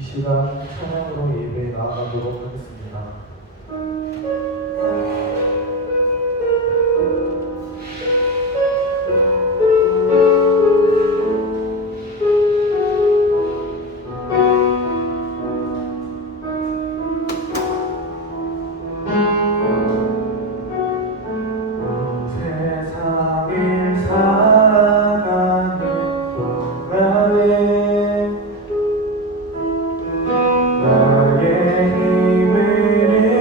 이 시간 찬양으로 예배에 나아가도록 하겠습니다. 나의 힘을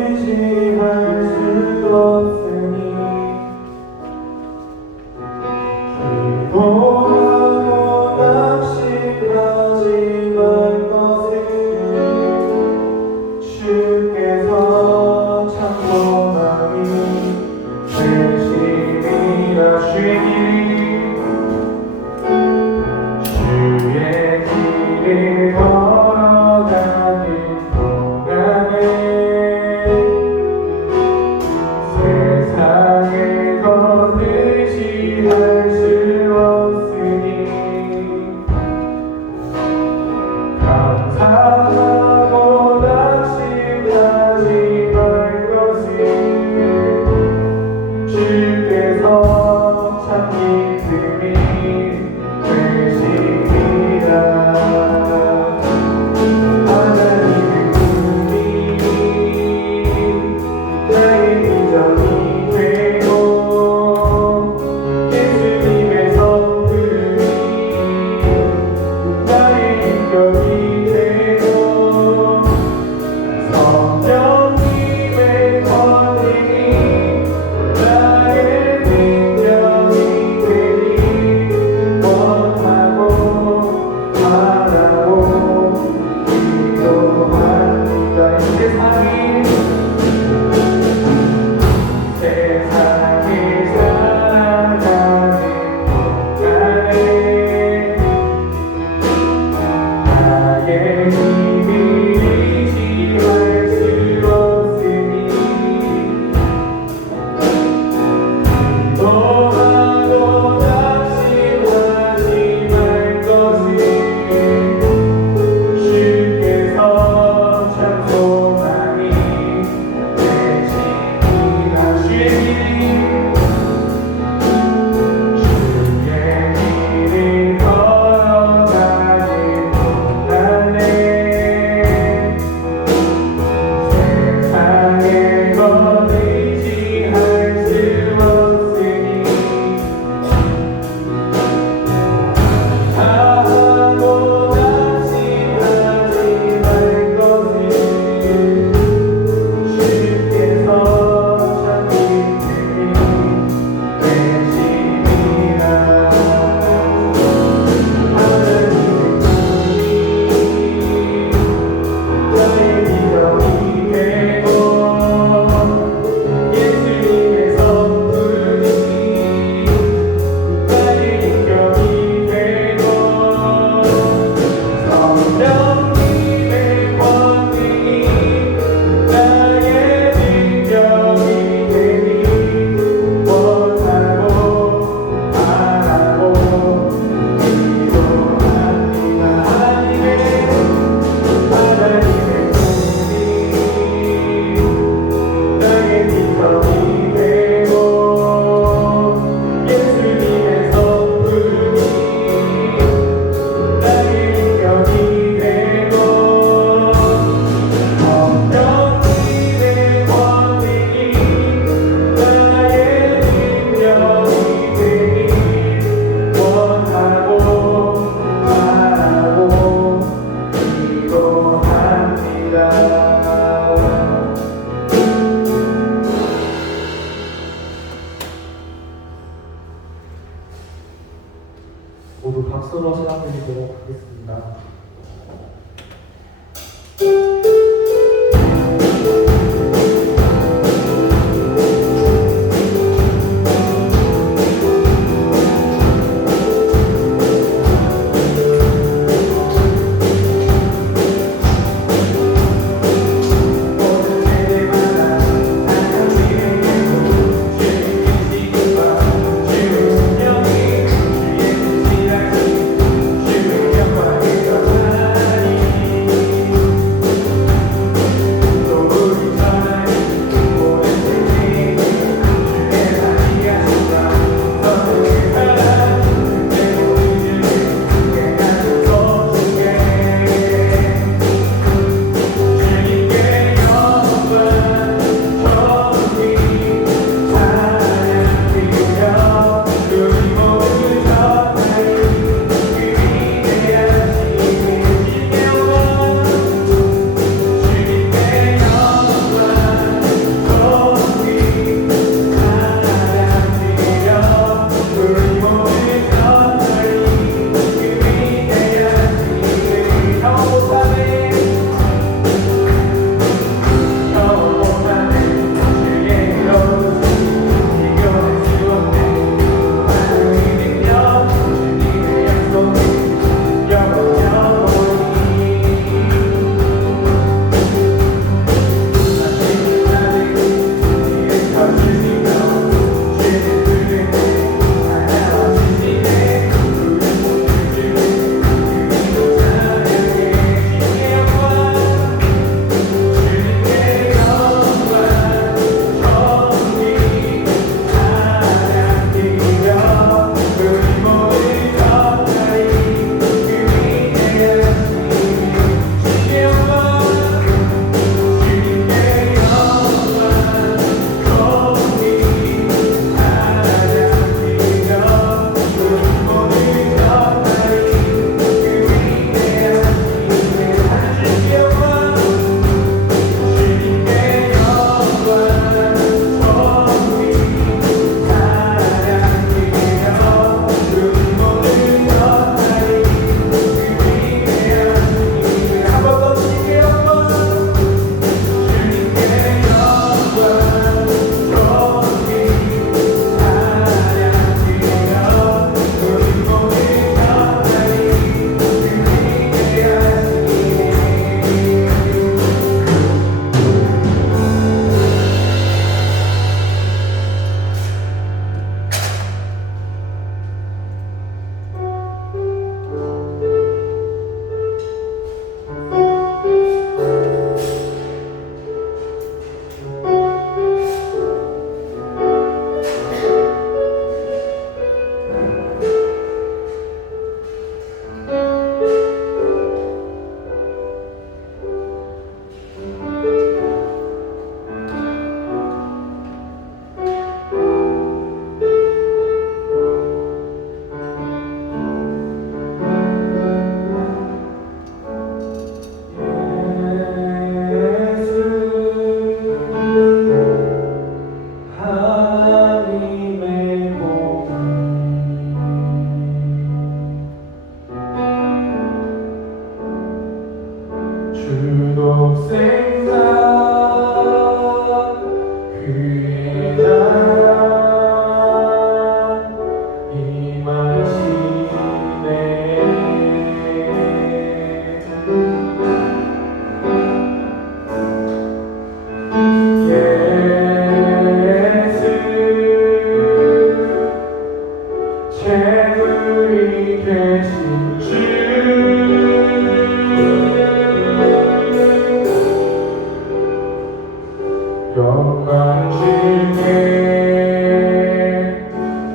영광 주께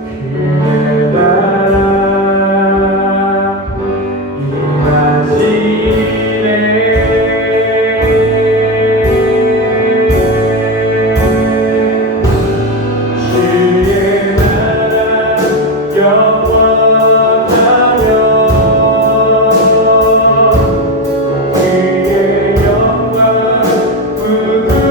그대 나라 임하시네 주의 나라 영원하며 그의 영광 무궁하리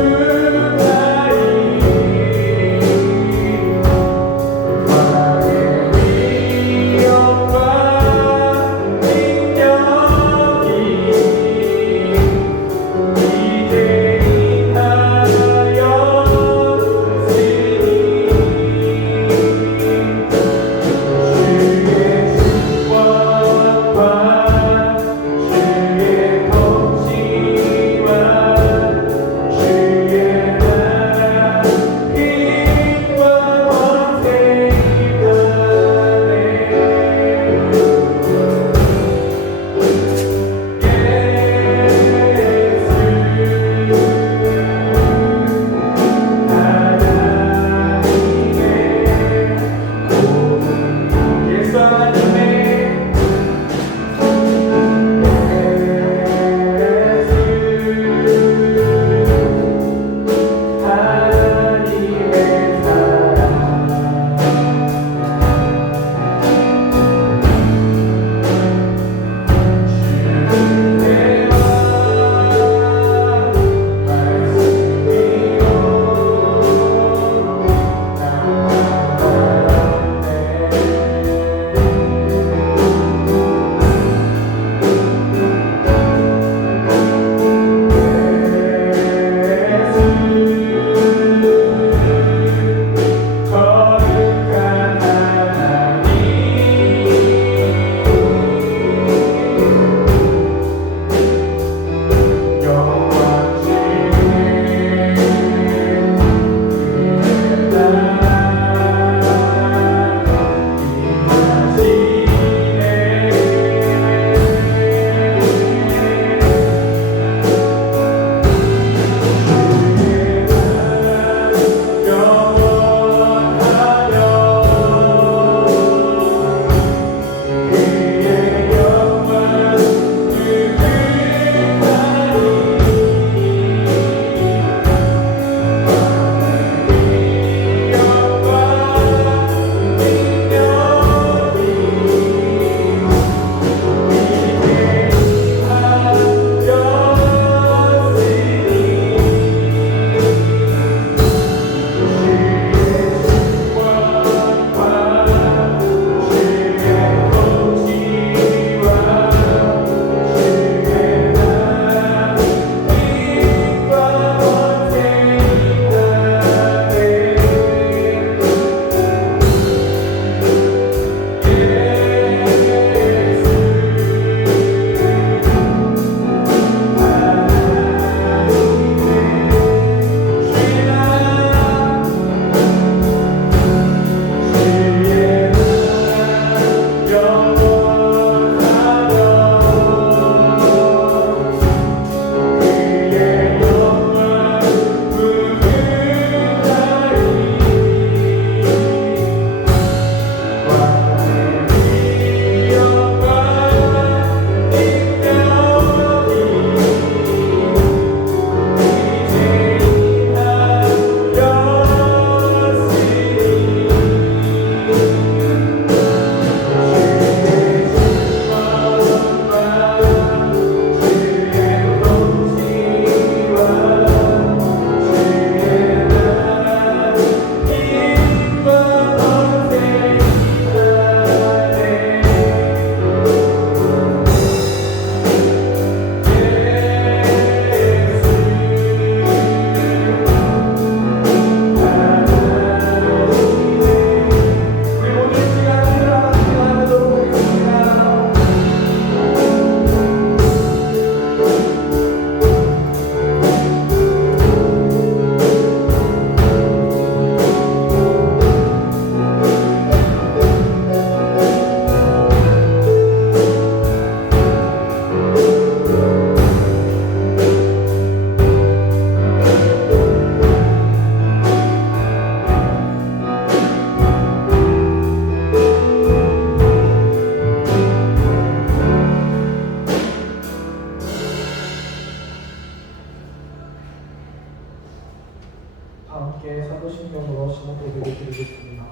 함께 사도신경으로 신앙고백을 드리겠습니다.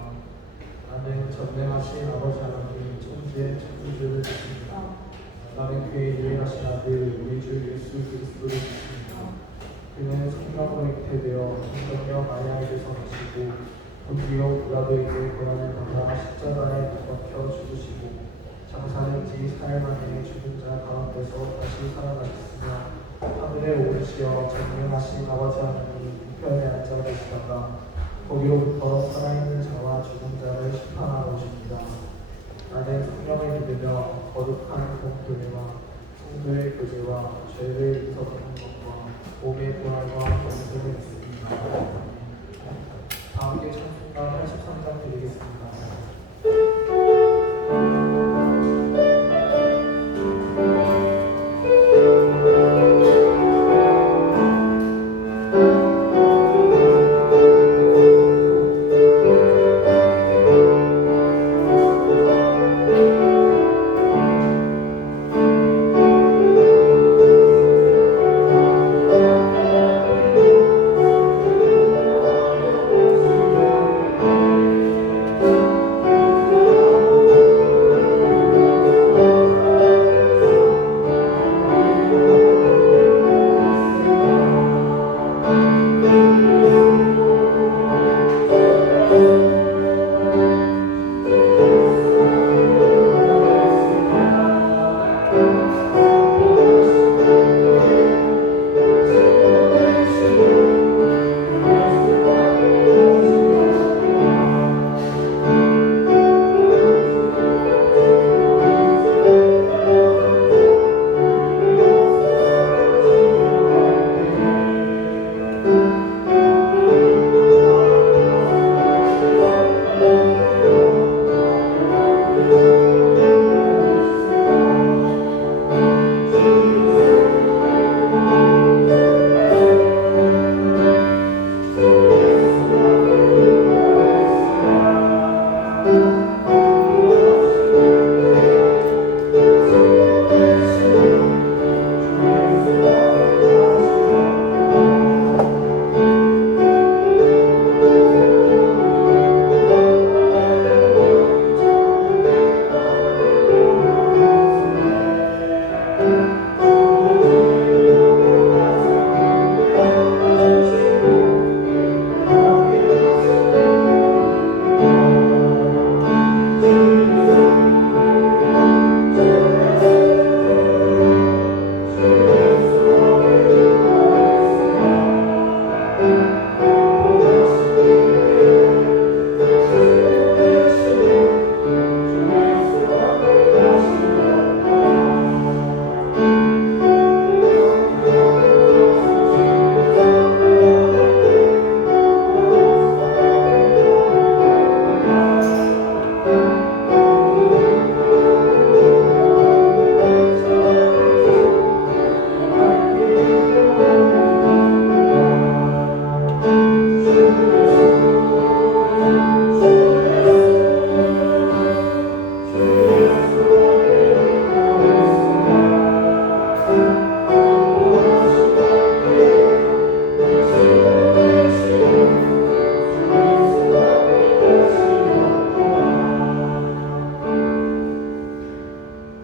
나는 전능하신 아버지 하나님 천지의 창조주를 믿습니다. 나는 그의 유일하신 아들 우리 주 예수 그리스도를 믿습니다. 그는 성령으로 잉태되어 성경녀 마리아에게서 나시고 본디오 빌라도에게 고난을 받아 십자가에 못 박혀 죽으시고 장사된 지 4일 만에 죽은 자 가운데서 다시 살아나셨으며 하늘에 오르시어 전능하신 아버지 하나님 우편에 앉아 계시다가 거기로부터 살아있는 자와 죽은 자를 심판하러 오십니다. 나는 성령을 믿으며 거룩한 공교회와 성도의 교제와 죄를 인석하는 것과 몸의 부활과 영생을 믿습니다. 다 함께 찬송가 83장 드리겠습니다.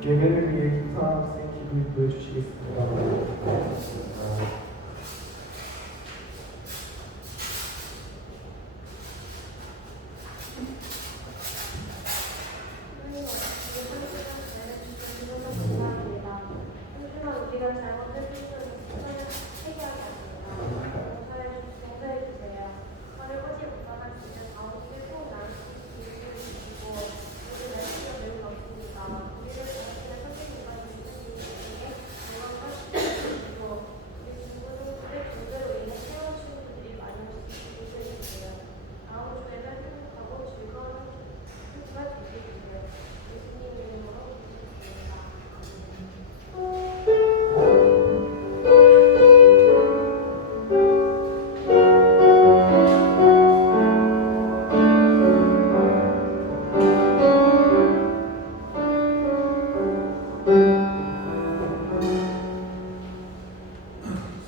예배를 위해 김사랑 학생 기도 인도해 주시겠습니다.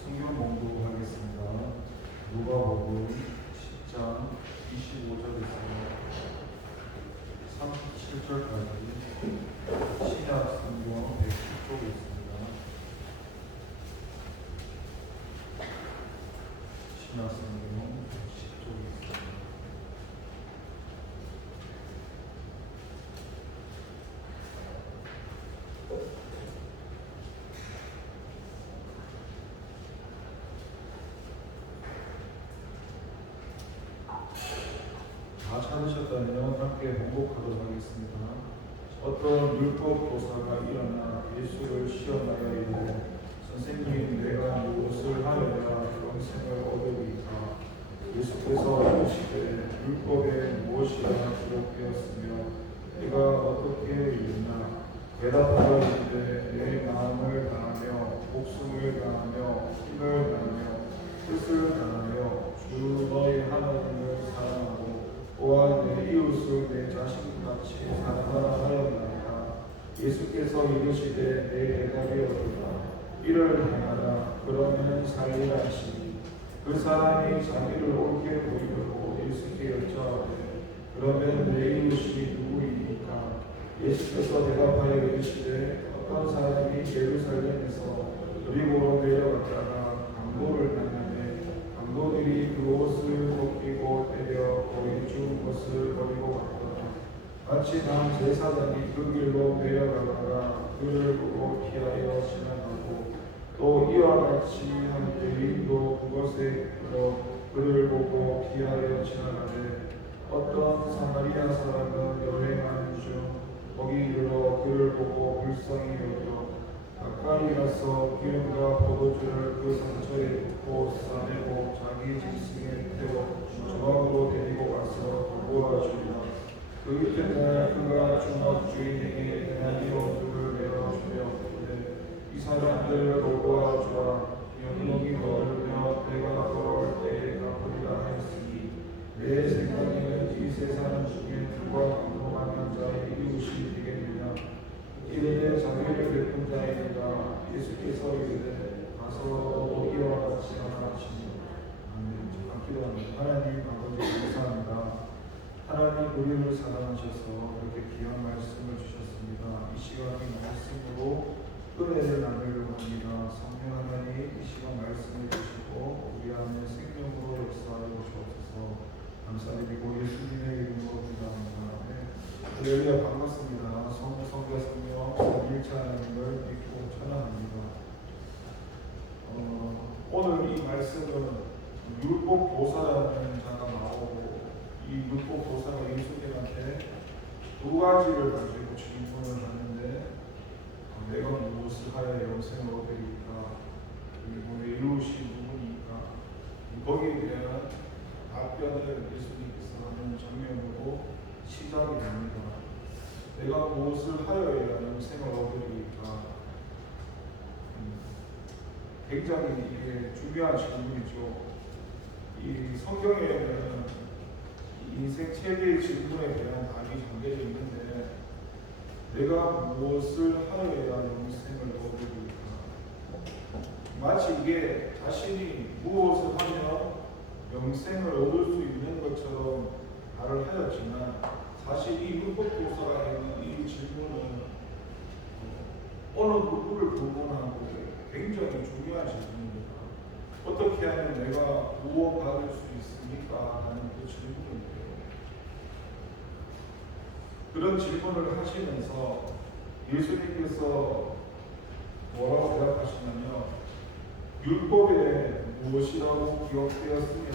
성경 공부하겠습니다. 누가복음 10장 25절에서 37절까지 신약 성경 110쪽에 있습니다. 신약 성경 110쪽에 있습니다. 다 찾으셨다면 함께 봉독하도록 하겠습니다. 어떤 율법 교사가 일어나 예수를 시험하여 이르되 선생님, 내가 무엇을 하여야 영생을 얻으리까? 예수께서 이르시되 율법에 무엇이라 기록되었으며 내가 어떻게 읽나? 대답하여 이르되 내 마음을 다하며 목숨을 다하며 힘을 다하며 뜻을 다하여 주 너희 하나님을 사랑하고 또한 내 이웃을 내 자신같이 사랑하라 하였나이다. 예수께서 이르시되 내 대답이었도다. 이를 행하라. 그러면 살리라 하시니 그 사람이 자기를 옳게 보이려고 예수께 여짜오되 그러면 내 이웃이 누구이니까? 예수께서 대답하여 이르시되 어떤 사람이 예루살렘에서 여리고로 내려갔다가 강도를 만나매 강도들이 그 옷을 벗기고 때려 거기 죽은 것을 버리고 갔더라. 마치 남 제사장이 그 길로 내려가다가 그를 보고 피하여 지나가고 또 이와 같이 한 대인도 그것에 들어 그를 보고 피하여 지나가되 어떤 사마리아 사람은 여행하는 중 거기 이르러 그를 보고 불쌍히 여겨 가까이 가서 기름과 포도주를 그 상처에 붓고 싸매고 자기 짐승에 태워 조각으로 데리고 가서 도와주리라. 그 이튿날 그가 주막 주인에게 대나니 원주를 내어주며 이르되 이 사람들을 도와주라. 영롱이 멀으며 내가 걸어올 때에 갚으리라 하였으니 내 생각에는 이 세상 중에 누가 감동하는 자의 이웃이 되겠느냐? 이르되 자비를 베푼 자이니라. 예수께서 이르되 가서 너도 이와 같이 하라 하시니 아멘. 잠깐 기도합니다. 하나님 아버지 감사합니다. 하나님 우리를 사랑하셔서 이렇게 귀한 말씀을 주셨습니다. 이 시간이 말씀으로 은혜를 나누려고 합니다. 성령 하나님 이 시간 말씀을 주시고 우리 안에 생명으로 역사하여 주옵소서. 감사드리고 예수님의 이름으로 기도합니다. 할렐루야. 반갑습니다. 성령 삼일체 하나님을 믿고 찬양합니다. 오늘 이 말씀은 율법 교사라는 자가 나오고 이 율법 교사가 예수님한테 두 가지를 가지고 질문을 하는데 내가 무엇을 하여 영생을 얻으리까? 그리고 내 이웃이 누구니까? 거기에 대한 답변을 예수님께서 하는 장면으로 시작이 됩니다. 내가 무엇을 하여야 영생을 얻으리까? 굉장히 이게 중요한 질문이죠. 이 성경에는 인생 최대의 질문에 대한 답이 담겨져 있는데 내가 무엇을 하여야 영생을 얻으리까? 마치 이게 자신이 무엇을 하면 영생을 얻을 수 있는 것처럼 말을 하였지만 사실 이 율법교사가 하는 이 질문은 어느 누구를 불문하고 굉장히 중요한 질문입니다. 어떻게 하면 내가 구원받을 수 있습니까? 하는 그 질문인데요. 그런 질문을 하시면서 예수님께서 뭐라고 대답하시냐면 율법에 무엇이라고 기록되었으며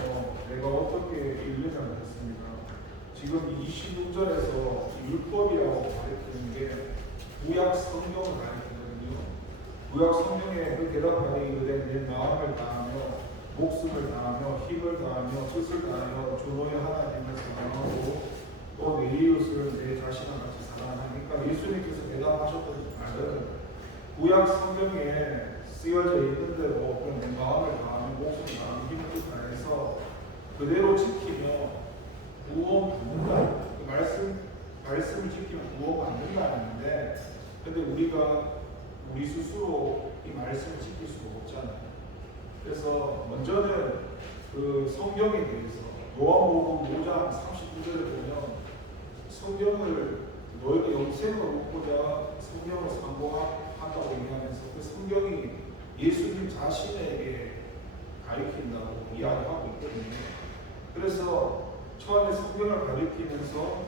내가 어떻게 읽느냐고 했습니다. 지금 26절에서 율법이라고 가르치는 게 구약 성경을 가르치거든요. 구약 성경에 그 대답하니 이르되 내 마음을 다하며 목숨을 다하며 힘을 다하며 뜻을 다하여 주 너의 하나님을 사랑하고 또 내 이웃을 내 자신과 같이 사랑하니까 예수님께서 대답하셨던 말은 구약 성경에 쓰여져 있는 대로 내 마음을 다하며 목숨을 다하며 힘을 다해서 그대로 지키며 구원 받는다. 그 말씀을 지키면 구원 받는다는 건데, 근데 우리가 우리 스스로 이 말씀을 지킬 수가 없잖아요. 그래서 먼저는 그 성경에 대해서 요한복음 5장 39절에 보면 성경을 너희가 영생을 얻고자 성경을 상고한다고 얘기하면서 그 성경이 예수님 자신에게 가리킨다고 이야기하고 있거든요. 그래서 처음에 성경을 가리키면서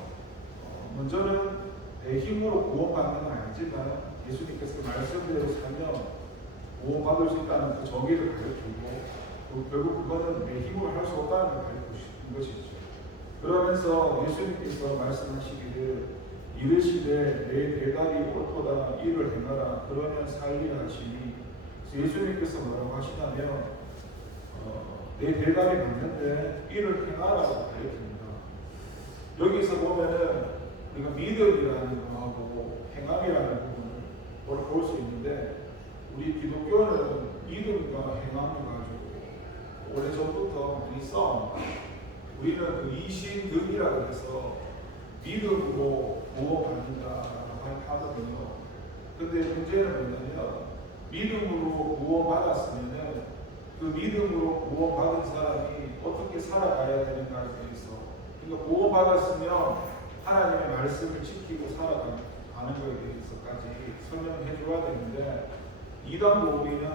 먼저는 내 힘으로 구원받는 건 아니지만 예수님께서 말씀대로 살면 구원받을 수 있다는 그 정의를 가르치고 결국 그거는 내 힘으로 할 수 없다는 걸 가르치는 것이죠. 그러면서 예수님께서 말씀하시기를 이르시되 내 대답이 옳도다 이를 행하라 그러면 살리라 하시니 예수님께서 뭐라고 하시냐면 내 대답이 맞는데 이를 행하라고 가르칩니다. 여기서 보면은 우리가 믿음이라는 거하고 행함이라는 부분을 볼 수 있는데 우리 기독교는 믿음과 행함을 가지고 오래전부터 많이 싸웁니다. 우리는 그 이신득이라고 해서 믿음으로 구원받는다라고 하거든요. 근데 문제는 뭐냐면 믿음으로 구원받았으면은 그 믿음으로 구원받은 사람이 어떻게 살아가야 되는가에 대해서 그러니까 구원받았으면 하나님의 말씀을 지키고 살아가는 거에 대해서까지 설명해 줘야 되는데 이단도 우리는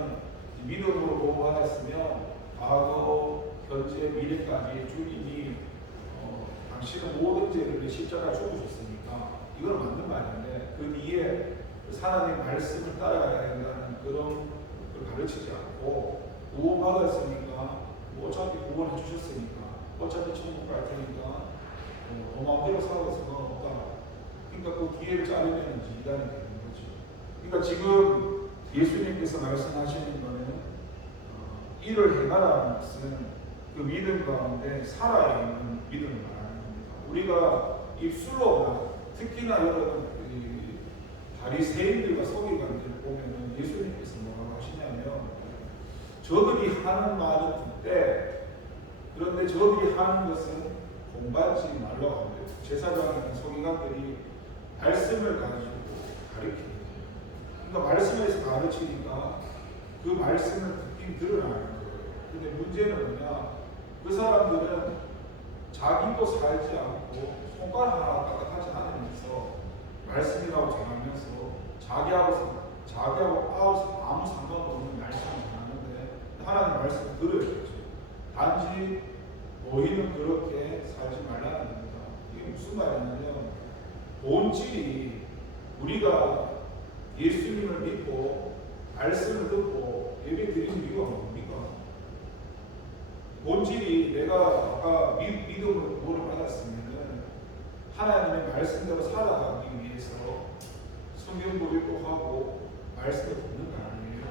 믿음으로 구원받았으면 과거, 현재, 미래까지 주님이 당신은 모든 죄를 십자가에 죽으셨으니까 이건 맞는 말인데 그 뒤에 하나님의 말씀을 따라가야 된다는 그런 걸 가르치지 않고 구원받았으니까 어차피 구원해 주셨으니까 어차피 천국 갈 테니까 마음대로 살아도 상관없다. 그러니까 그 기회를 자르면 이단이 되는 거죠. 그러니까 지금 예수님께서 말씀하시는 거는 이를 행하라는 것은 그 믿음 가운데 살아있는 믿음을 말하는 겁니다. 우리가 입술로만 특히나 여러분 바리새인들과 서기관들 보면은 예수님께서 뭐라고 하시냐면 저들이 하는 말은 듣되 그런데 저들이 하는 것은 공부하지 말라고 합니다. 제사장이나 서기관들이 말씀을 가지고 가르치는 거예요. 그러니까 말씀에서 가르치니까 그 말씀을 듣긴 들으라는 거예요. 근데 문제는 뭐냐? 그 사람들은 자기도 살지 않고 손가락 하나 까딱하지 않으면서 말씀이라고 전하면서 자기하고 아무 상관도 없는 말씀을 전하는데 하나님 말씀을 들어야겠죠. 단지 너희는 그렇게 살지 말라는 겁니다. 이게 무슨 말이냐면 본질이 우리가 예수님을 믿고 말씀을 듣고 예배 드리는 이유가 뭡니까? 본질이 내가 아까 믿음으로 구원을 받았으면은 하나님의 말씀대로 살아가기 위해서 성경도 읽고 말씀을 듣는 거 아니에요?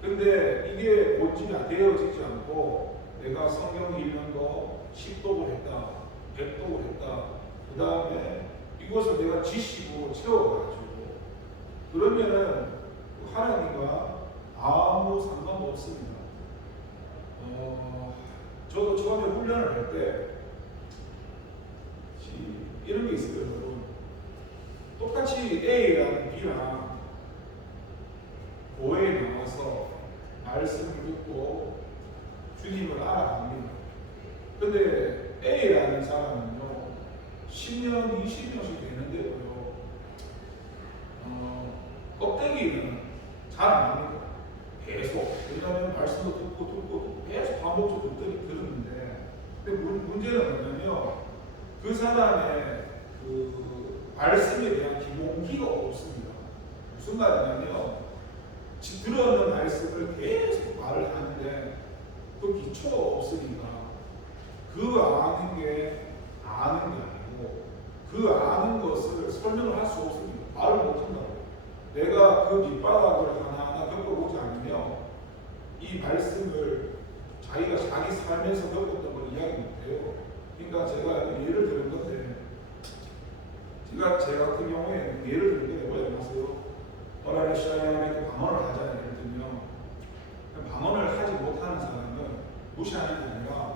근데 이게 본질이 되어지지 않고 내가 성경 읽는 거 10독을 했다, 100독을 했다, 그 다음에 이것을 내가 지식으로 채워가지고 그러면은 하나님과 아무 상관도 없습니다. 저도 처음에 훈련을 할 때 이런 게 있어요, 여러분. 똑같이 A랑 B랑 교회에 나와서 말씀을 듣고 주님을 알아갑니다. 근데 A라는 사람은요, 10년, 20년씩 되는데도요, 껍데기는 잘 안 합니다. 계속. 왜냐하면 말씀도 듣고 계속 반복적으로 들었는데, 근데 문제는 뭐냐면 그 사람의 그 말씀에 대한 기본기가 없습니다. 무슨 말이냐면 들었는 말씀을 계속 말을 하는데 그 기초가 없으니까 그 아는 게 아니고 그 아는 것을 설명을 할 수 없습니다. 말을 못한다고. 내가 그 밑바닥을 하나하나 겪어보지 않으면 이 말씀을 자기가 자기 삶에서 겪었던 걸 이야기 못해요. 그러니까 제가 예를 드는 건데 제 같은 경우에 예를 드는 게 뭐냐면 아세요? 또라이시아에 방언을 하잖아요. 예를 들면 방언을 하지 못하는 사람은 무시하는 게 아니라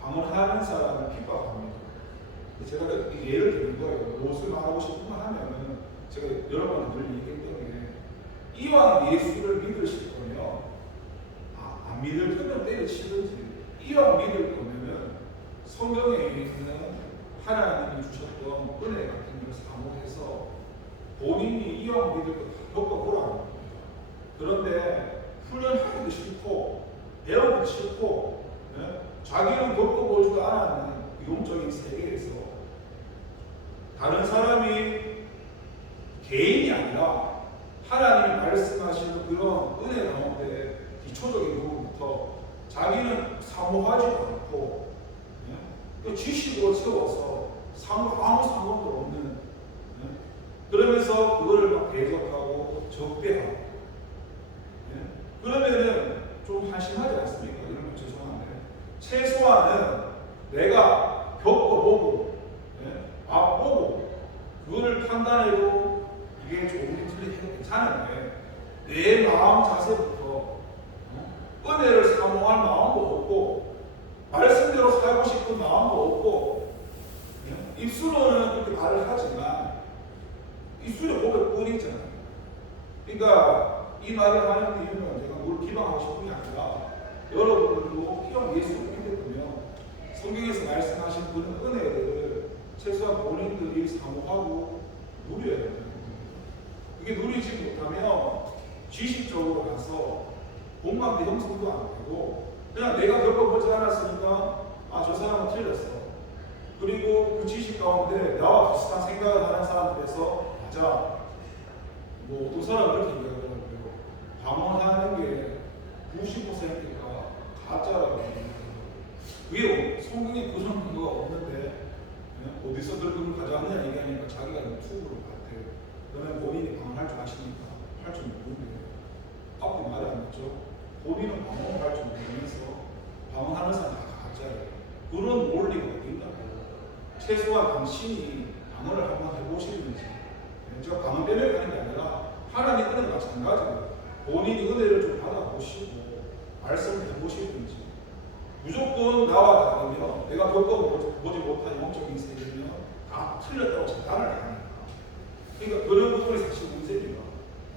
방언하는 사람을 핍박합니다. 제가 예를 드는 거예요. 무엇을 말하고 싶으면 하면은 제가 여러 번 늘 얘기했던 게 이왕 예수를 믿으실 거면 안 믿을 거면 때려치든지 이왕 믿을 거면은 성경에 있는 하나님이 주셨던 은혜 같은 걸 사모해서 본인이 이왕 믿을 거 겪어보라는 겁니다. 그런데 훈련하기도 싫고 배우기도 싫고 자기는 겪어보지도 않았는 그 영적인 세계에서 다른 사람이 개인이 아니라 하나님이 말씀하시는 그런 은혜 가운데 기초적인 부분부터 자기는 사모하지도 않고 그 지식으로 채워서 아무 상관도 없는 그러면서 그거를 막 대적하고 적대하고 그러면은 좀 한심하지 않습니까? 이런 거 죄송한데 최소한은 내가 겪어보고 맛보고 그거를 판단해도 이게 좋은지 틀리지 괜찮은데 내 마음 자세부터 은혜를 사모할 마음도 없고 말씀대로 살고 싶은 마음도 없고 입술로는 그렇게 말을 하지만 입술에 고백뿐이잖아요. 그러니까 이 말을 하는 이유는 제가 뭘 비방하고 싶은 게 아니라 여러분들도 이왕 예수를 믿으면 성경에서 말씀하신 그런 은혜를 최소한 본인들이 사모하고 누려야 됩니다. 그게 누리지 못하면 지식적으로 가서 공감대 형성도 안 되고 그냥 내가 겪어보지 않았으니까 저 사람은 틀렸어. 그리고 그 지식 가운데 나와 비슷한 생각을 하는 사람들에서 맞아. 뭐 어떤 사람은 이렇게 얘기하더라고요. 방언하는 게 90%가 가짜라고 합니다. 그게 성경에 그런 근거가 없는데 어디서 그런 걸 가져왔느냐 얘기하니까 자기가 유튜브로 봤대요. 그러면 본인이 방언할 줄 아시니까 할 줄 모르는데 앞에 말이 안 맞죠. 본인은 방언할 줄 모르면서 방언하는 사람 다 가짜예요. 그런 논리가 어딘가요? 최소한 당신이 방언을 한번 해보시는지 제가 방언 빼면 하는 게 아니라 하나님 은혜가 마찬가지예요. 본인이 은혜를 좀 받아보시고 말씀을 해보시든지 무조건 나와 다르면 내가 겪어보지 못한 영적인 세계면 다 틀렸다고 재단을 하니까 그러니까 그런 부분이 사실 문제입니다.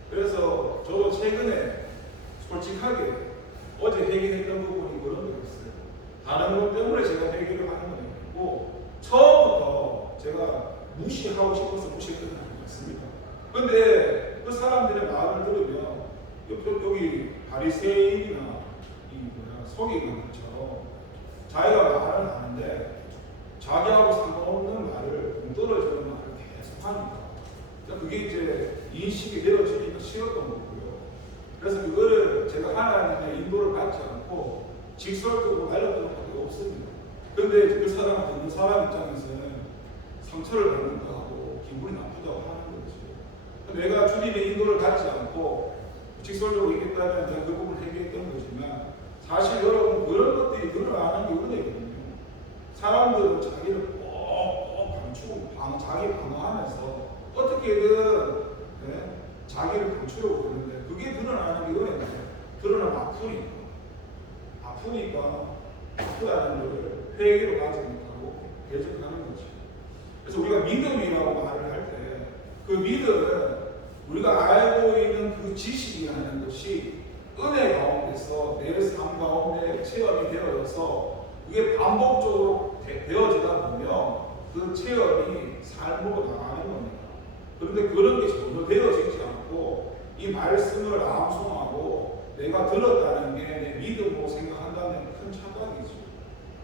그래서 저도 최근에 솔직하게 어제 회개했던 부분이 그런 거였어요. 다른 것 때문에 제가 회개를 하는 건 아니고 처음부터 제가 무시하고 싶어서 무시했던 건 아니었습니다. 근데 그 사람들의 말을 들으면 여기 바리새인이나 서기관들처럼 자기가 말을 하는데 자기하고 상관없는 말을 떨어지는 말을 계속 하니까 그게 이제 인식이 되어지니까 싫었던 거고요. 그래서 그거를 제가 하나님의 인도를 받지 않고 직설적으로 알렸던 것도 없습니다. 근데 그 사람 듣는 사람 입장에서는 상처를 받는다 하고 기분이 나쁘다고 하는 거지. 내가 주님의 인도를 받지 않고 직설적으로 얘기했다면 제가 그 부분을 해결했던 거지만 사실 여러분 그런 것들이 드러나는 게 은혜거든요. 사람들은 자기를 꼭 감추고 자기 방어하면서 어떻게든 자기를 감추려고 그러는데 그게 드러나는 게 은혜인데 드러나면 아프니까 아프다는 걸 회개로 가지 못하고 대적하는 거죠. 그래서 우리가 믿음이라고 말을 할 때 그 믿음은 우리가 알고 있는 그 지식이라는 것이 은혜 가운데서 내 삶 가운데 체험이 되어져서 그게 반복적으로 되어지다 보면 그 체험이 삶으로 나가는 겁니다. 그런데 그런 게 전혀 되어지지 않고 이 말씀을 암송하고 내가 들었다는 게 내 믿음으로 생각한다는 큰 착각이죠.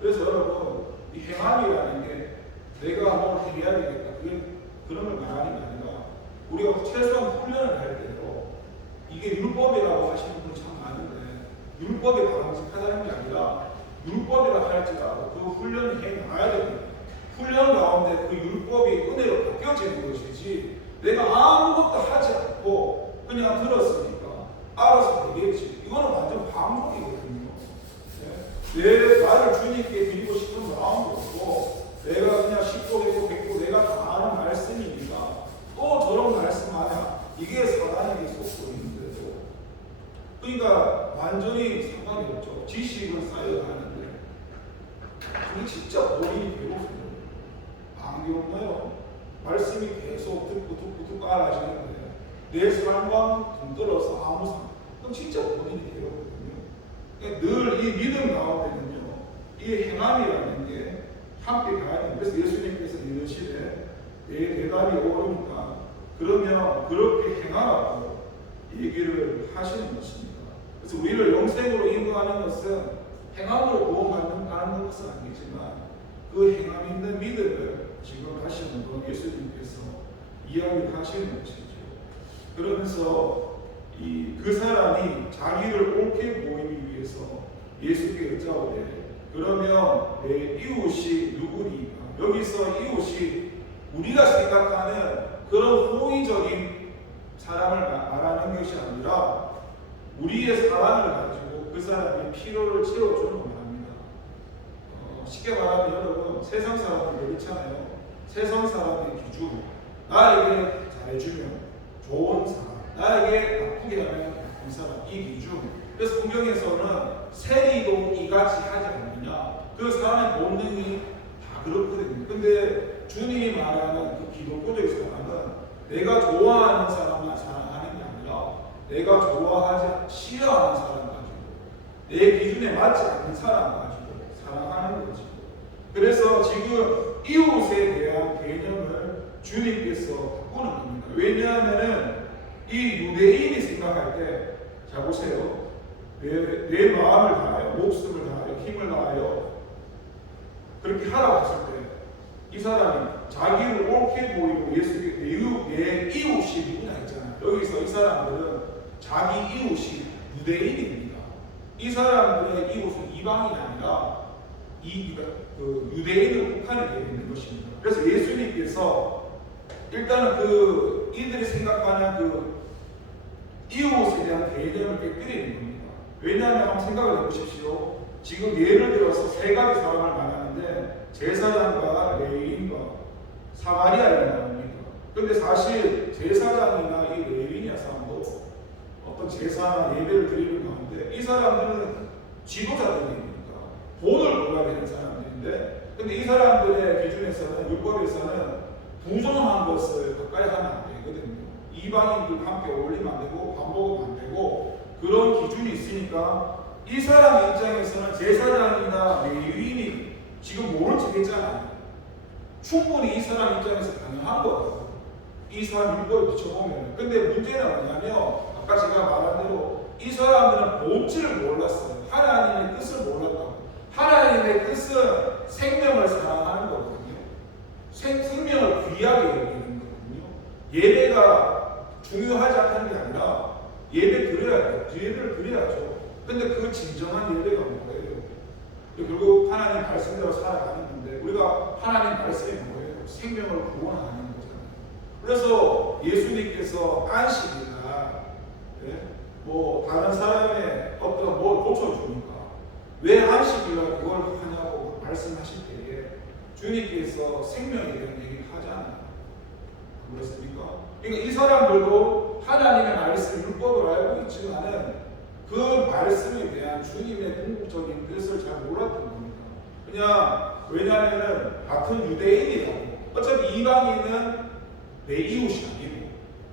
그래서 여러분 이 행함이라는 게 내가 뭘 해야 되겠다 그런 걸 말하는 게 아니라 우리가 최소한 훈련을 할 때도 이게 율법이라고 하시는 분이 참 많은데 율법이 바람직하다는 게 아니라 율법이라 할지라도 그 훈련을 해 나가야 됩니다. 훈련 가운데 그 율법이 은혜로 바뀌어지는 것이지 내가 아무것도 하지 않고 그냥 들었으니까 알아서 되겠지. 이거는 완전 방송이거든요. 내 나를 주님께 드리고 싶은 마음도 없고 내가 그냥 10도 되고 100도 내가 다 아는 말씀이니까 또 저런 말씀 하냐 이게 사단에게 속고 있는데도 그러니까 완전히 상관이 없죠. 지식은 쌓여야 하는데 그게 진짜 본인이 배고프죠. 안게 없나요? 말씀이 계속 듣고 알아지는데 내 삶과 동떨어서 아무 상관 그럼 진짜 본인이 되거든요. 그러니까 늘 이 믿음 가운데는요 이 행함이라는 게 함께 가야 됩니다. 그래서 예수님께서 이르시되 내 대답이 옳으니까 그러면 그렇게 행하라고 얘기를 하시는 것입니다. 그래서 우리를 영생으로 인도하는 것은 행함으로 구원받는 것은 아니지만 그 행함 있는 믿음을 지금 하시는 건 예수님께서 이야기를 하시는 것이죠. 그러면서 그 사람이 자기를 옳게 보이기 위해서 예수께 여짜오되 그러면 내 이웃이 누구리까? 여기서 이웃이 우리가 생각하는 그런 호의적인 사람을 말하는 것이 아니라 우리의 사랑을 가지고 그 사람의 필요를 채워주는 걸 말합니다. 쉽게 말하면 여러분 세상 사람들 그렇잖아요. 세상 사람의 기준 나에게 잘해주면 좋은 사람, 나에게 나쁘게 하면 나쁜 사람, 이 기준. 그래서 성경에서는 세리도 이같이 하지 않느냐. 그 사람의 본능이 다 그렇거든요. 근데 주님이 말하는 그 기독교적인 사랑은 내가 좋아하는 사람만 사랑하는 게 아니라 내가 좋아하지 싫어하는 사람 가지고 내 기준에 맞지 않는 사람 가지고 사랑하는 거죠. 그래서 지금 이웃에 대한 개념을 주님께서 바꾸는 겁니다. 왜냐하면은 이 유대인이 생각할 때, 자 보세요. 내 마음을 다하여, 목숨을 다하여, 힘을 다하여 그렇게 하라고 했을 때 이 사람이 자기를 옳게 보이고 예수께 내 이웃이 누구냐 했잖아요. 여기서 이 사람들은 자기 이웃이 유대인입니다. 이 사람들의 이웃은 이방인이 아니라 유대인으로 국한이 되어 있는 것입니다. 그래서 예수님께서 일단은 이들이 생각하는 이웃에 대한 개념을 깨뜨리는 겁니다. 왜냐하면 한번 생각을 해보십시오. 지금 예를 들어서 세 가지 사람을 말하는데 제사장과 레위인과 사마리아인이 나옵니다. 근데 사실 제사장이나 이 레위인이야 사람도 어떤 제사나 예배를 드리는 가운데 이 사람들은 지도자들입니다. 돈을 벌어야 되는 사람들인데 근데 이 사람들의 기준에서는 율법에서는 부정한 것을 가까이 하면 안 되거든요. 이방인들과 함께 어울리면 안 되고 밥 먹으면 안 되고 그런 기준이 있으니까 이 사람 입장에서는 제사장이나 레위인이 지금 모른 척 했잖아요. 충분히 이 사람 입장에서 가능한 거예요. 이 사람 율법을 비춰보면. 근데 문제는 뭐냐면 아까 제가 말한 대로 이 사람들은 본질을 몰랐어요. 하나님의 뜻을 몰랐다고. 하나님의 뜻은 생명을 사랑하는 거거든요. 생명을 귀하게 여기는 거거든요. 예배가 중요하지 않다는 게 아니라 예배 드려야 돼요. 예배를 드려야죠. 근데 그 진정한 예배가 뭐예요? 결국 하나님 말씀대로 살아가는 건데 우리가 하나님 말씀이 뭐예요? 생명을 구원하는 거잖아요. 그래서 예수님께서 안식이나 다른 사람의 어떤 뭘 고쳐주니까 왜 안식일날 그걸 하냐고 말씀하실 때에 주님께서 생명에 대한 얘기를 하잖아요. 그렇습니까? 그러니까 이 사람들도 하나님의 말씀, 율법을 알고 있지만은 그 말씀에 대한 주님의 궁극적인 뜻을 잘 몰랐던 겁니다. 왜냐하면 같은 유대인이라고 어차피 이방인은 내 이웃이 아니고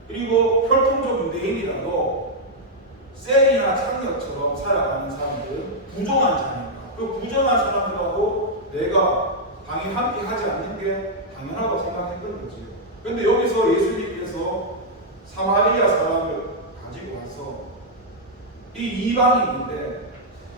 그리고 혈통적 유대인이라도 셀이나 창녀처럼 살아가는 사람들은 부정한 자니까 그 부정한 사람들하고 내가 당연히 함께 하지 않는 게 당연하다고 생각했던 거지. 근데 여기서 예수님께서 사마리아 사람을 가지고 와서 이 이방인인데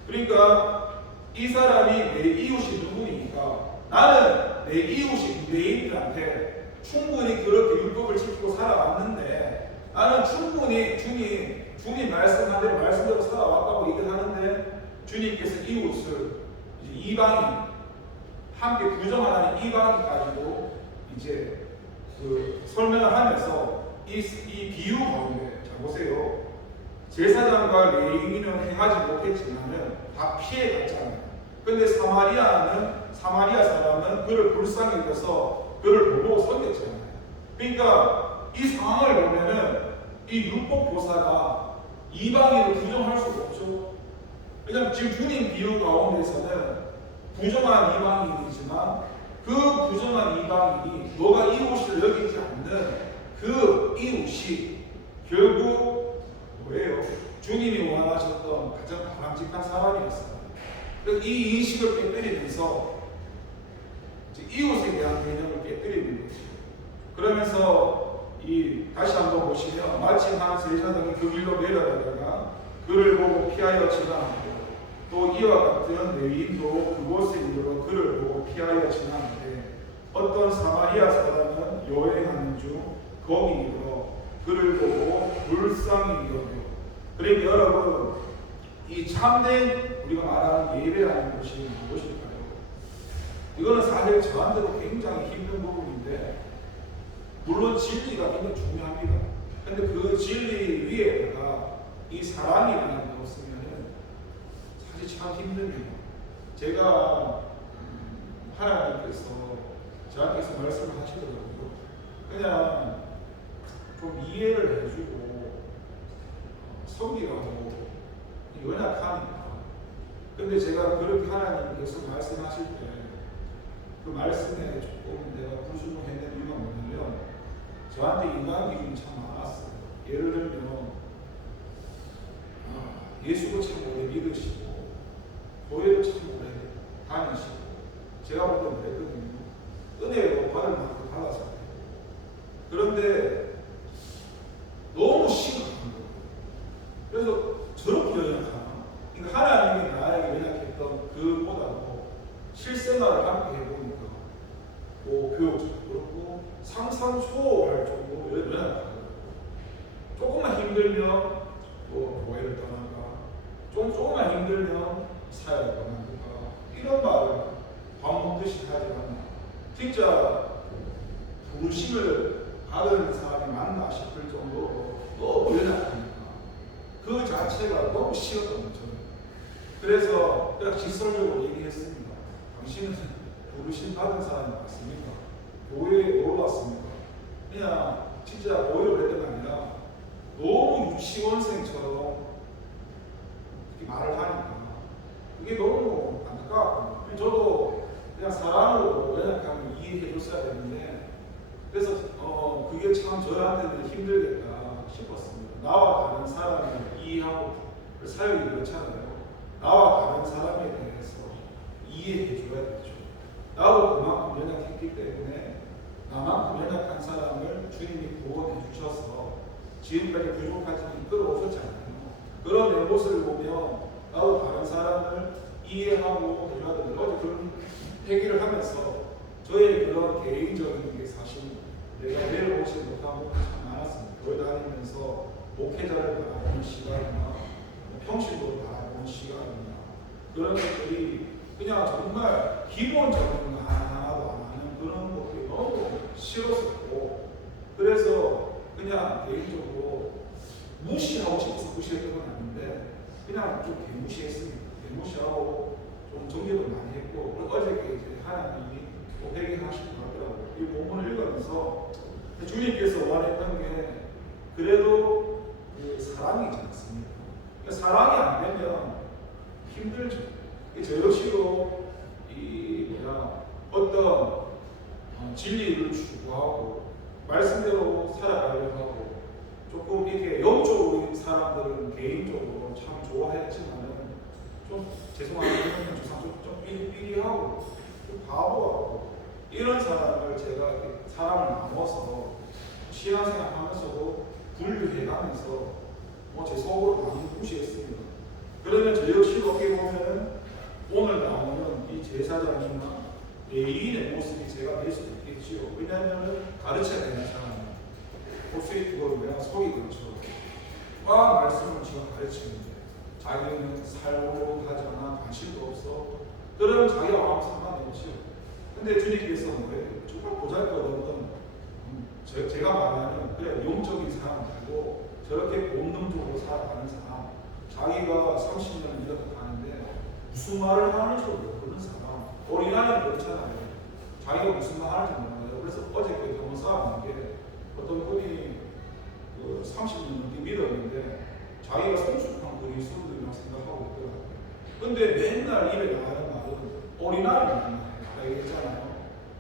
그러니까 이 사람이 내 이웃이 누구니까 나는 내 이웃이 유대인들한테 충분히 그렇게 율법을 지키고 살아왔는데 나는 충분히 주님 말씀한 대로 말씀대로 살아왔다고 얘기를 하는데 주님께서 이웃을 이방인 함께 부정하는 이방인까지도 이제 설명을 하면서 이 비유 가운데 자 보세요. 제사장과 레위인은 행하지 못했지만은 다 피해 갔잖아요. 근데 사마리아 사람은 그를 불쌍히 여겨서 그를 보고 섬겼잖아요. 그러니까 이 상황을 보면은 이 율법 교사가 이방인을 부정할 수가 없죠. 왜냐하면 지금 주님 비유 가운데서는 부정한 이방인이지만 그 부정한 이방인이 너가 이웃을 여기지 않는 그 이웃이 결국 뭐예요? 주님이 원하셨던 가장 바람직한 사람이었어요. 그래서 이 인식을 깨뜨리면서 이제 이웃에 대한 개념을 깨뜨리는 거죠. 그러면서 다시 한번 보시면 마침 한 제사장이 그 길로 내려가다가 그를 보고 피하여 지나가고 또 이와 같은 레위인도 그곳에 이르러 그를 보고 피하여 지나가는데 어떤 사마리아 사람은 여행하는 중 거기 이르러 그를 보고 불쌍히 여겨. 그러니까 여러분, 이 참된 우리가 말하는 예배라는 것이 무엇일까요? 이거는 사실 저한테도 굉장히 힘든 부분인데, 물론 진리가 굉장히 중요합니다. 근데 그 진리 위에다가 이 사랑이라는 거 쓰면은 사실 참 힘듭니다. 제가 하나님께서 저한테서 말씀을 하시더라고요. 그냥 좀 이해를 해주고 섬기라고 연약하니까. 근데 제가 그렇게 하나님께서 말씀하실 때 그 말씀에 조금 내가 불순종했는 이유가 뭐냐면 저한테 인간 기준이 참 많았어요. 예를 들면 예수도 참 오래 믿으시고 교회도 참 오래 다니시고 제가 볼 때 그랬거든요. 은혜로 받을 만큼 받았어요. 그런데 너무 심각한 거예요. 그래서 저렇게 연약하나? 그러니까 하나님이 나에게 연약했던 그보다도 실생활을 함께 해보니까 교육적도 그렇고 상상 초월할 정도로 연약하더라고요. 조금만 힘들면 또 교회를 떠나가, 조금만 힘들면 사회를 떠나가, 이런 말을 밥 먹듯이 하지 않나. 진짜 부르심을 받은 사람이 맞나 싶을 정도로 너무 연약하니까 그 자체가 너무 싫었던 거죠. 그래서 내가 직설적으로 얘기했습니다. 당신은 부르심 받은 사람이 맞습니까? 교회에 놀러 왔습니까? 그냥 진짜 교회를 했던 게 아니라 너무 유치원생처럼 이렇게 말을 하니까 그게 너무 안타까웠거든요. 저도 그냥 사람으로 연약하면 이해해 줬어야 되는데, 그래서 그게 참 저한테는 힘들겠다 싶었습니다. 나와 다른 사람을 이해하고, 사역이 그렇잖아요. 나와 다른 사람에 대해서 이해해 줘야 되죠. 나도 그만큼 연약했기 때문에 나만큼 연약한 사람을 주님이 구원해 주셔서 지금까지 부족하지 끌어오셨잖아요. 그런 내 모습을 보면 나도 다른 사람을 이해하고 해줘야 되는데, 어제 그런 얘기를 하면서 저의 그런 개인적인 게 사실 내가 내려오지 못한 부분이 참 많았습니다. 교회 다니면서 목회자를 바라보는 시간이나 평신도를 바라보는 시간이나 그런 것들이 그냥 정말 기본적인 거 하나도 안 하는 그런 것들이 너무 싫었었고, 그래서 그냥 개인적으로 무시하고 싶어서 무시했던 건 아닌데 그냥 좀 개무시했습니다. 개무시하고 좀 정죄도 많이 했고, 어저께 이제 하나님이 또 회개하신 것 같더라고요. 이 본문을 읽으면서 주님께서 원했던 게 그래도 그 사랑이지 않습니까? 그러니까 사랑이 안 되면 힘들죠. 저 역시도 어떤 진리를 추구하고 말씀대로 살아가려고 하고, 조금 이렇게 영적인 사람들은 개인적으로 참 좋아했지만은 좀 죄송한데 좀 삐리삐리하고 좀 바보하고 이런 사람을 제가 사람을 나눠서 신앙생활 하면서도 분류해가면서 제 속으로 많이 무시했습니다. 그러면 저 역시 어떻게 보면 오늘 나오는 이 제사장이나 레위인의 모습이 제가 될 수도 있겠지요. 왜냐하면 가르쳐야 되는 사람은 볼수있고 내가 속이 그렇죠. 말씀을 지금 가르치는데 자기는 살고 하잖아, 관심도 없어. 그러면 자기가 아무 상관없지요. 근데 주님께서 뭐예요? 정말 보잘것없는 제가 말하는 그래 영적인 사람 말고 저렇게 본능적으로 살아가는 사람, 자기가 30년을 믿어서 가는데 무슨 말을 하는지 모르는 사람, 어린아이는 그렇잖아요. 자기가 무슨 말 하는지 몰라요. 그래서 어저께 경험 싸우는 게 어떤 분이 30년 넘게 믿었는데 자기가 성숙한 그리스도인이라고 생각하고 있더라고요. 근데 맨날 입에 나가는 말은 어린아이는 얘기했잖아요.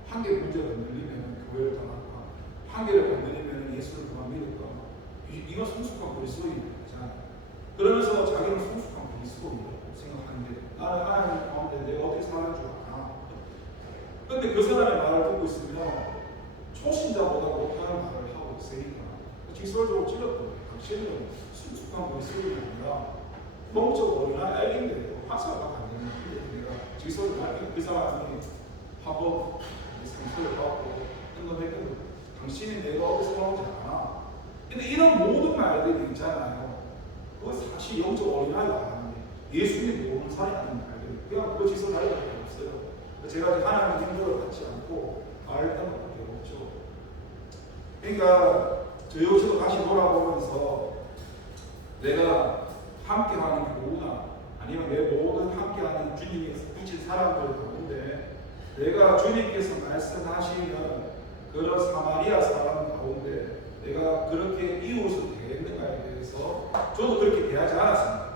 한 개 문제가 건드리면 교회를 떠날까, 한 개를 건드리면 예수를 그만 믿을까. 이건 성숙한 그리스도인이잖아요. 그러면서 자기는 성숙한 그리스도인이라고 생각하는데 나는 하나님 가운데 내가 어떻게 살아는 줄 아나. 근데 그 사람의 말을 듣고 있으면 초신자보다 못하는 말을 하고 있으니까 직설적으로 찔렀거든요. 당신은 순수한 모습이 아니라 영적으로나 알린데 화사가 안 되는 내가 직설을 말하면 그 사람이 한번 상처를 받고 끝내고 당신이 내가 어디서 나오지 않아. 근데 이런 모든 말들이 있잖아요. 그거 사실 영적 어린아이가 아닌데 예수님 모르는 사람이 아닌 말들 그냥 그거 직설 말할 수밖에 없어요. 제가 하나님의 인도를 받지 않고 말했던 것밖에 없죠. 그러니까 저 여기서도 다시 돌아보면서 내가 함께하는 교우나 아니면 내 모든 함께하는 주님이 붙인 사람들 가운데 내가 주님께서 말씀하시는 그런 사마리아 사람 가운데 내가 그렇게 이웃을 대했는가에 대해서 저도 그렇게 대하지 않았습니다.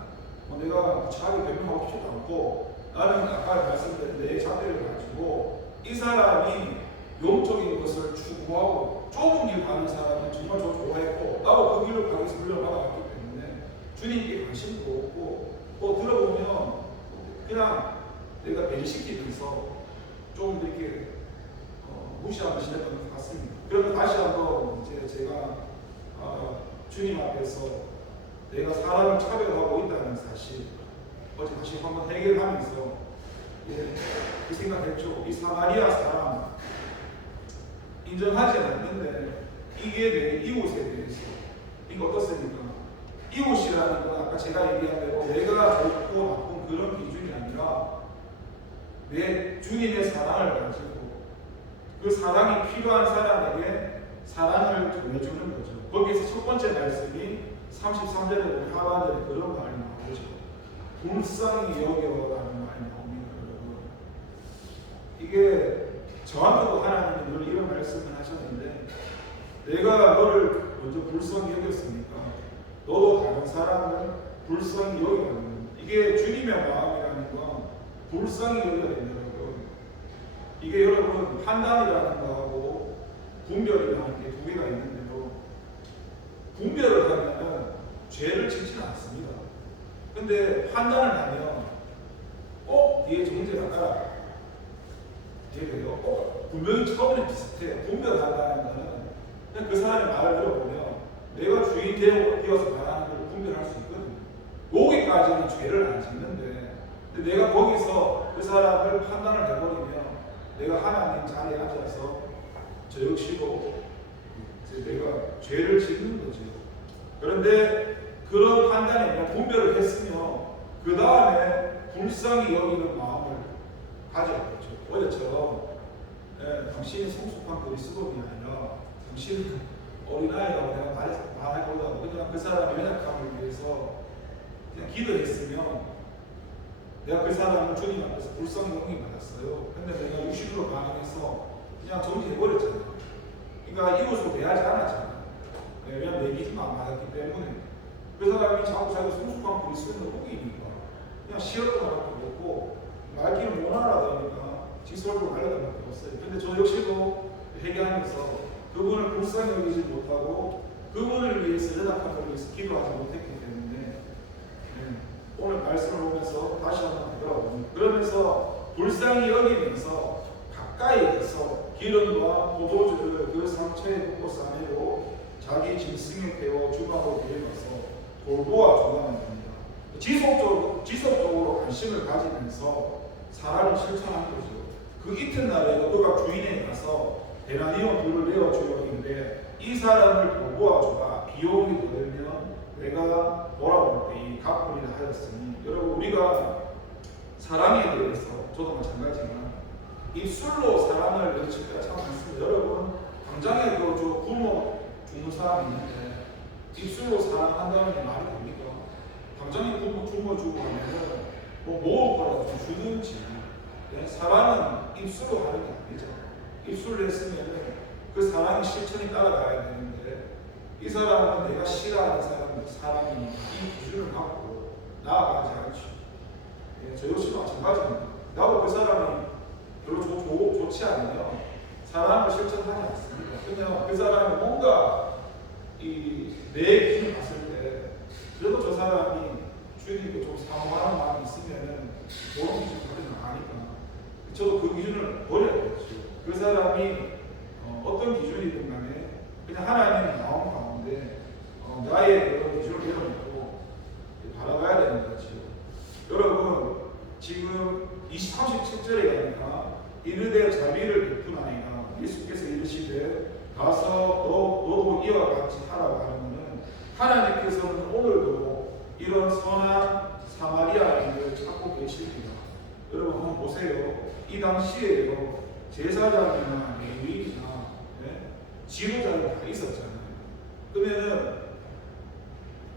내가 차하게 변명하고 싶지도 않고 나는 아까 말씀드린 내 잣대를 가지고 이 사람이 영적인 것을 추구하고 좁은 길 가는 사람은 정말 저 좋아했고 나도 그 길로 가기 위해서 훈련받아왔기 때문에 주님께 관심도 없고 또 들어보면 그냥 내가 배려시키면서 좀 이렇게 무시하고 지냈던 것 같습니다. 그러면 다시 한번 이제 제가 주님 앞에서 내가 사람을 차별하고 있다는 사실 어제 다시 한번 해결하면서 그 생각했죠. 이 사마리아 사람 인정하지 않는데 이게 내 이웃에 대해서 이거 어떻습니까? 이웃이라는 건 아까 제가 얘기한 대로 내가 좋고 나쁜 그런 기준이 아니라 내 주님의 사랑을 가지고 그 사랑이 필요한 사람에게 사랑을 전해주는 거죠. 거기에서 첫 번째 말씀이 33절에 하반절에 그런 말이 나오죠. 불쌍히 여겨라는 말이 나옵니다. 여러분. 이게 저한테도 하나님이 늘 이런 말씀을 하셨는데 내가 너를 먼저 불쌍히 여겼으니까 너도 다른 사람을 불쌍히 여기라는 이게 주님의 마음이라는 건 불쌍히 여겨야 됩니다. 여러분. 이게 여러분 판단이라는 거하고 분별이라는 게 두 개가 있는데요. 분별을 하면은 죄를 짓지는 않습니다. 근데 판단을 하면 뒤에 정죄가 따라 뒤에요. 분명히 처음에는 비슷해요. 분별한다는 거는 그냥 그 사람의 말을 들어보면 내가 주인 되어서 말하는 걸 분별할 수 있거든요. 거기까지는 죄를 안 짓는데 근데 내가 거기서 그 사람을 판단을 해버리면 내가 하나님 자리에 앉아서 저 역시도 내가 죄를 짓는 거죠. 그런데 그런 판단에 분별을 했으면 그 다음에 불쌍히 여기는 마음을 가져야겠죠. 어제처럼 당신이 성숙한 그리스도인이 아니라 당신은 어린아이라고 내가 말해보다가 그냥 그 사람의 연약함을 위해서 그냥 기도했으면 내가 그 사람을 주님 앞에서 불쌍히 여김 받았어요. 근데 내가 육신으로 반응해서 그냥 정지해버렸잖아요. 그러니까 이웃으로 대하지 않았잖아요. 왜냐면 내 기준만 안 맞았기 때문에 그 사람이 자꾸 자기 성숙한 그리스도인을 우기니까 그냥 싫었던 것밖에 없고 말귀를 못 알아듣니까 지설로 말려던 것밖에 없어요. 근데 저 역시도 회개하면서 그분을 불쌍히 여기지 못하고 그분을 위해서 연약함을 위해서 기도하지 못했기 때문에 오늘 말씀을 보면서 다시 한번 되돌아봅니다. 그러면서 불쌍히 여기면서 가까이 가서 기름과 포도주를 그 상처에 붓고 싸매고 자기 짐승에 태워 주방으로 데려가서 돌보아 주라는 겁니다. 지속적으로 관심을 가지면서 사랑을 실천하는 거죠. 그 이튿날에 그가 주인에 가서 데나니온 둘을 내어주었는데 이 사람을 돌보아 주라. 비용이 들면 내가 돌아올 때이 갚으리라 하였으니 여러분 우리가 사랑에 대해서 저도 마찬가지지만 입술로 사랑을 외칠 때가 참 많습니다. 여러분 당장에 저 굶어 죽는 사람이 있는데 입술로 사랑한다는 게 말이 됩니까? 당장에 굶어 주고 하면은 뭐 먹을 거라도 좀 주든지 사랑은 입술로 하는 게 아니죠. 입술로 했으면 그 사랑의 실천이 따라가야 되는데 이 사람은 내가 싫어하는 사람이 이 기준을 갖고 나아가지 않죠. 저 역시도 마찬가지입니다. 나도 그 사람이 별로 좋지 않으면 사랑을 실천하지 않습니다. 그냥 그 사람이 뭔가 내 기준을 봤을 때 그래도 저 사람이 주님께 좀 사모하는 마음이 있으면은 좋은 기준을 가지고 나가니까 저도 그 기준을 버려야 되죠. 사람이 어떤 기준이든 간에 그냥 하나님 마음 가운데 나의 그런 기준을 내려놓고 바라봐야 되는 거죠. 여러분 지금 37절에 가니까 이르되 자비를 베푸나이다. 예수께서 이르시되 가서 너도 이와 같이 하라고 하는 것은 하나님께서는 오늘도 이런 선한 사마리아인을 찾고 계십니다. 여러분 한번 보세요. 이 당시에요 제사장이나 레위인이나 지도자가 다 있었잖아요. 그러면은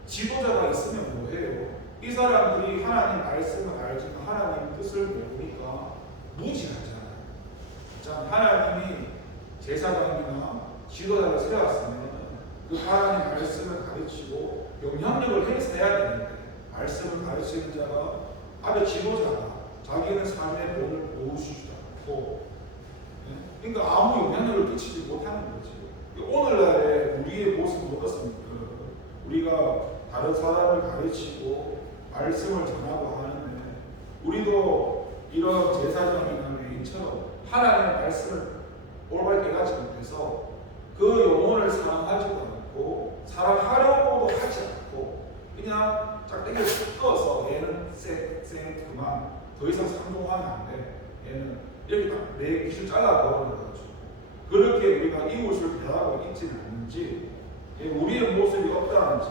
지도자가 있으면 뭐해요? 이 사람들이 하나님 말씀을 알지만 하나님 뜻을 모르니까 무지하잖아요. 자, 하나님이 제사장이나 지도자를 세웠으면 그 하나님 말씀을 가르치고 영향력을 행사해야 되는데 말씀을 가르치는 자가 앞에 지도자가 자기는 삶의 본을 보여주지도 않고 그러니까 아무 영향력을 끼치지 못하는 거지. 오늘날의 우리의 모습은 어떻습니까? 우리가 다른 사람을 가르치고 말씀을 전하고 하는데 우리도 이런 제사장이나 레위인처럼 하나님의 말씀을 올바르게 깨닫지 못해서 그 영혼을 사랑하지도 않고 사랑하려고도 하지 않고 그냥 짝대기를 툭 떠서 얘는 쌩 그만 더 이상 상종하면 안 돼. 얘는 이렇게 딱 내 귀를 잘라버리는 거죠. 그렇게 우리가 이웃을 대하고 있지는 않는지 우리의 모습이 어떠한지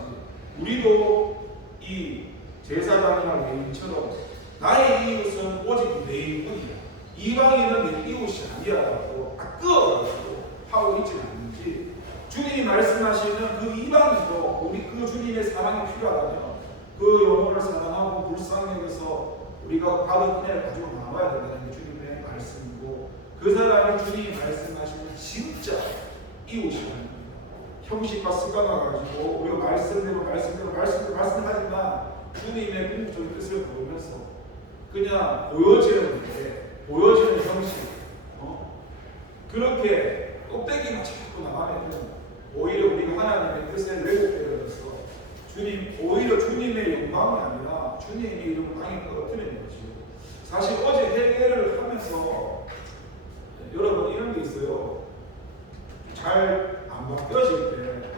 우리도 이 제사장이나 레위인처럼 나의 이웃은 오직 내 이웃이야. 이방인은 내 이웃이 아니라고 끄어가지고 하고 있지는 않는지 주님이 말씀하시는 그 이방인도 우리 그 주님의 사랑이 필요하다면 그 영혼을 사랑하고 불쌍히 여겨서 우리가 받은 은혜를 가지고 나와야 된다는 게 주님의 말씀이고 그 사람이 주님이 말씀하시는 진짜 이웃이 아닙니다. 형식과 습관을 가지고 우리가 말씀대로 말씀하지만 주님의 궁극적인 뜻을 모르면서 그냥 보여지는 형식 그렇게 껍데기만 자꾸 나가면 오히려 우리가 하나님의 뜻을 왜곡되어서 오히려 주님의 영광이 아니라 주님의 이름을 땅에 떨어뜨리는 거죠. 사실 어제 회개를 하면서 여러분 이런 게 있어요. 잘 안 바뀌어질 때,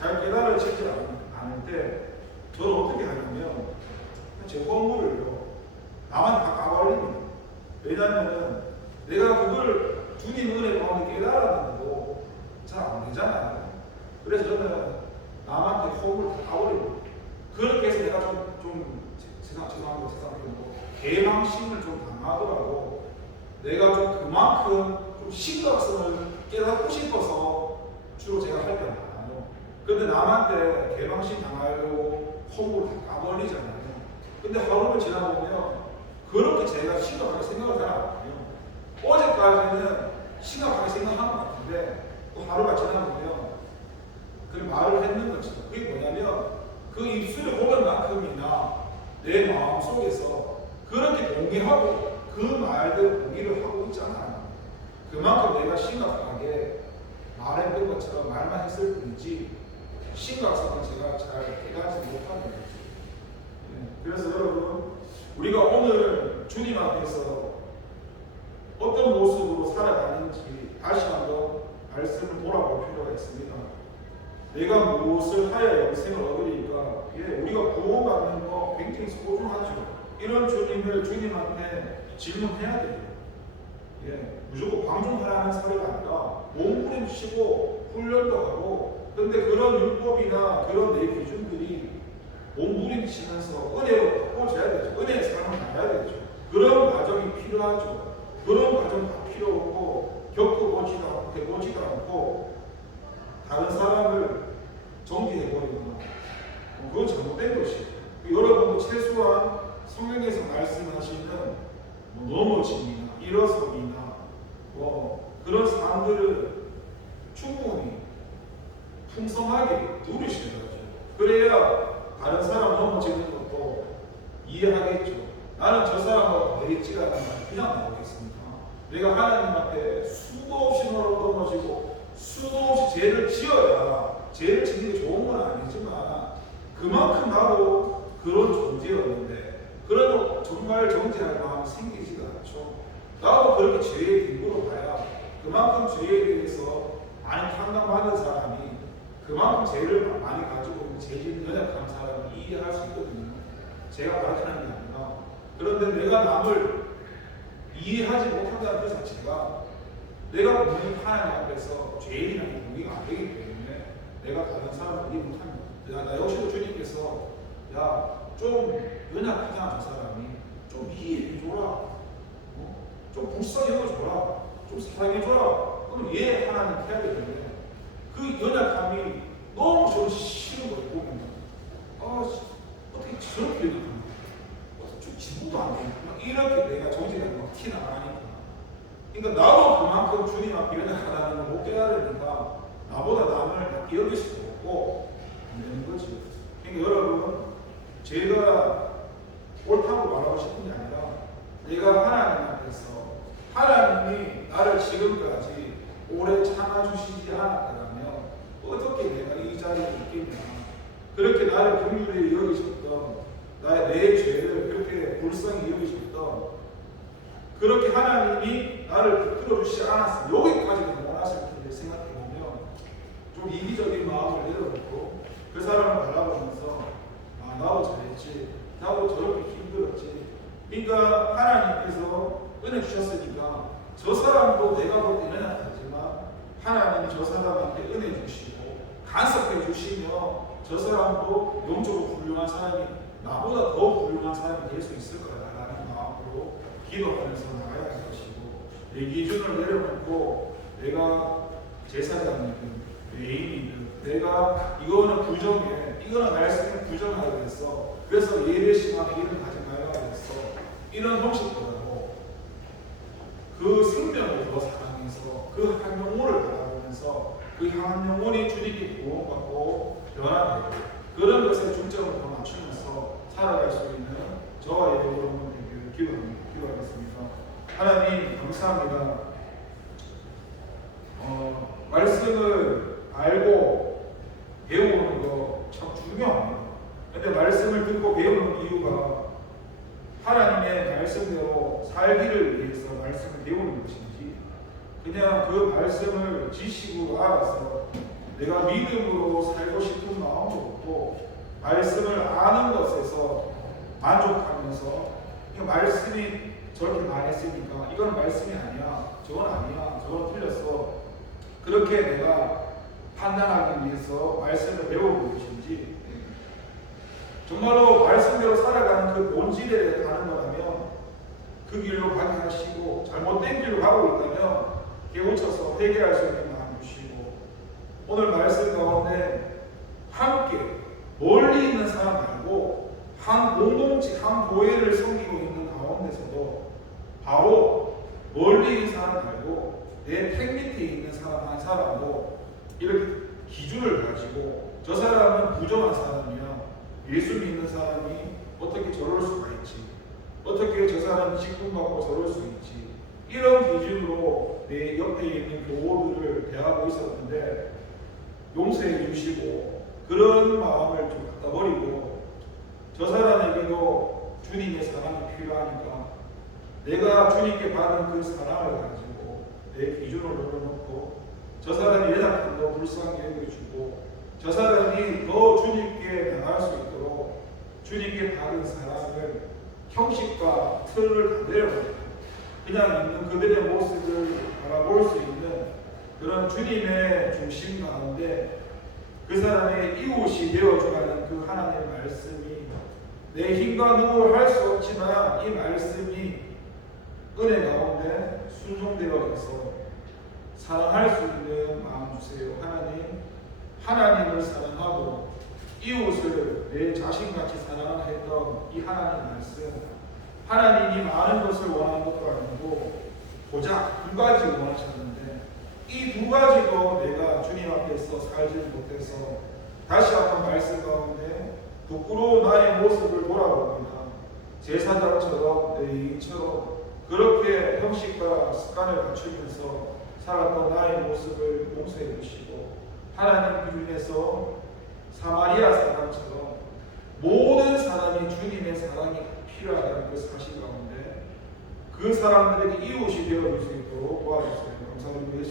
잘 깨달아지지 않을 때 저는 어떻게 하냐면 제 건물을요 나만 다 까발립니다. 왜냐하면 내가 그걸 주님 은혜 가운데 깨달았는데도 잘 안 되잖아요. 그래서 저는 남한테 호흡을 다 까버리고 그렇게 해서 내가 죄송합니다. 개망신을 좀 당하더라도 내가 좀 그만큼 좀 심각성을 깨닫고 싶어서 주로 제가 할 때 많아요. 근데 남한테 개망신 당하려고 호흡을 다 까버리잖아요. 근데 하루를 지나보면 그렇게 제가 심각하게 생각을 잘 안 해요. 어제까지는 심각하게 생각한 것 같은데 또 하루가 지나보면 그 말을 했는 거죠. 그게 뭐냐면 그 입술의 호흡만큼이나 내 마음 속에서 그렇게 동의하고 그 말대로 동의를 하고 있잖아요. 그만큼 내가 심각하게 말했던 것처럼 말만 했을 뿐이지 심각성은 제가 잘 깨닫지 못하는 거죠. 그래서 여러분 우리가 오늘 주님 앞에서 어떤 모습으로 살아가는지 다시 한번 말씀을 돌아볼 필요가 있습니다. 내가 무엇을 하여 영생을 얻으리까? 우리가 구원받는 거 굉장히 소중하죠. 이런 주님을 주님 앞에 질문해야 돼요. 무조건 방종하라는 소리가 아니라 몸부림치고 훈련도 하고 근데 그런 율법이나 그런 내 기준들이 몸부림치면서 은혜로 바꿔줘야 되죠. 은혜의 삶을 나가야 되죠. 그런 과정이 필요하죠. 그런 과정 다 필요 없고 겪어보지도 않고 해보지도 않고 다른 사람을 정죄해버리거나 그건 잘못된 것이에요. 여러분도 최소한 성경에서 말씀하시는 넘어짐이나 일어섬이나 그런 사람들을 충분히 풍성하게 누리셔야 하죠. 그래야 다른 사람 넘어지는 것도 이해하겠죠. 나는 저 사람과 대립지가 않으면 그냥 나오겠습니까? 내가 하나님 앞에 수도 없이 넘어지고 수도 없이 죄를 지어야 죄를 짓는 게 좋은 건 아니지만 그만큼 나도 그런 존재였는데 그래도 정말 정죄할 마음이 생기지가 않죠. 나도 그렇게 죄의 빈부로 봐야 그만큼 죄에 대해서 많이 판단받은 사람이 그만큼 죄를 많이 가지고 있는 죄질 연약한 사람이 이해할 수 있거든요. 제가 가르치는 게 아니라. 그런데 내가 남을 이해하지 못한다는 그 자체가 내가 분명히 하나님 앞에서 죄인이라는 공개가 안 되기 때문에 내가 다른 사람을 이해 못합니다. 나 역시도 주님께서 좀 연약하잖아 저 사람이 좀 이해해줘라, 좀 불쌍히 여겨줘라, 좀 사랑해줘라. 그럼 얘 하나님 해야 되는데 그 연약함이 너무 저는 싫은 거예요. 보면 어떻게 저렇게 연약한가, 좀 지도도 안 되니까 이렇게 내가 정신을 막 티나가니까. 그러니까 나도 그만큼 주님 앞에 연약하다는 걸 못 깨달으니까 나보다 남을 낮게 여길 수도 없고 안 되는 거지. 그러니까 여러분, 제가 옳다고 말하고 싶은 게 아니라 내가 하나님 앞에서 하나님이 나를 지금까지 오래 참아주시지 않았다면 어떻게 내가 이 자리에 있겠냐. 그렇게 나를 긍휼히 여기셨던 내 죄를 그렇게 불쌍히 여기셨던 그렇게 하나님이 나를 붙들어주시지 않았으면 여기까지는 원하실 텐데 생각해보면 좀 이기적인 마음을 내려놓고 그 사람을 바라보면서 나도 잘했지, 나도 저렇게 힘들었지. 그러니까 하나님께서 은혜 주셨으니까 저 사람도 내가 볼 때는 연약하지만 하나님이 저 사람한테 은혜 주시고 간섭해 주시며 저 사람도 영적으로 훌륭한 사람이 나보다 더 훌륭한 사람이 될 수 있을 거라는 마음으로 기도하면서 나가야 할 것이고, 내 기준을 내려놓고 내가 제사장이든 레인이든 내가 이거는 부정해, 이거는 말씀에 부정하게 됐어, 그래서 예배 시간에 일을 하지 말아야 됐어, 이런 형식보다도 그 생명을 더 사랑해서 그 한 영혼을 바라보면서 그 한 영혼이 주님께 구원받고 변화되고 그런 것에 중점을 더 맞추면서 살아갈 수 있는 저와 여러분 되기를 기도하겠습니다. 하나님 감사합니다. 말씀을 알고 배우는 거 참 중요합니다. 근데 말씀을 듣고 배우는 이유가 하나님의 말씀대로 살기를 위해서 말씀을 배우는 것인지, 그냥 그 말씀을 지식으로 알아서 내가 믿음으로 살고 싶은 마음도 없고 말씀을 아는 것에서 만족하면서 말씀이 저렇게 말했으니까 이건 말씀이 아니야, 저건 아니야, 저건 틀렸어, 그렇게 내가 판단하기 위해서 말씀을 배우는 것인지, 정말로 말씀대로 살아가는 그 본질에 가는 거라면 그 길로 가게 하시고, 잘못된 길로 가고 있다면 깨우쳐서 회개할 수 있는 마음 주시고, 오늘 말씀 가운데 함께 멀리 있는 사람 말고 한 공동체, 한 교회를 섬기고 있는 가운데서도 바로 멀리 있는 사람 말고 내 택 밑에 있는 사람 한 사람도 이렇게 기준을 가지고 저 사람은 부정한 사람이야, 예수 믿는 사람이 어떻게 저럴 수가 있지, 어떻게 저 사람이 직분받고 저럴 수 있지, 이런 기준으로 내 옆에 있는 교우들을 대하고 있었는데 용서해 주시고 그런 마음을 좀 갖다 버리고 저 사람에게도 주님의 사랑이 필요하니까 내가 주님께 받은 그 사랑을 가지고 내 기준을 올려놓고 저 사람이 연약함도 불쌍히 여겨주고 저 사람이 더 주님께 나갈 수 있도록 주님께 받은 사랑을 형식과 틀을 다 내려버리고 그냥 있는 그들의 모습을 바라볼 수 있는 그런 주님의 중심 가운데 그 사람의 이웃이 되어주라는 그 하나님의 말씀이 내 힘과 능으로 할 수 없지만 이 말씀이 은혜 가운데 순종되어져서 사랑할 수 있는 마음 주세요. 하나님을 사랑하고 이웃을 내 자신같이 사랑했던 이 하나님 말씀, 하나님이 많은 것을 원하는 것도 아니고 고작 두 가지 원하셨는데 이 두 가지도 내가 주님 앞에서 살지 못해서 다시 한번 말씀 가운데 부끄러운 나의 모습을 돌아봅니다. 제사장처럼 내 인처럼 그렇게 형식과 습관을 갖추면서 살았던 나의 모습을 용서해 주시고 하나님 기준에서 사마리아 사람처럼 모든 사람이 주님의 사랑이 필요하다는 그 사실 가운데 그 사람들에게 이웃이 되어줄 수 있도록 도와주세요. 감사드리고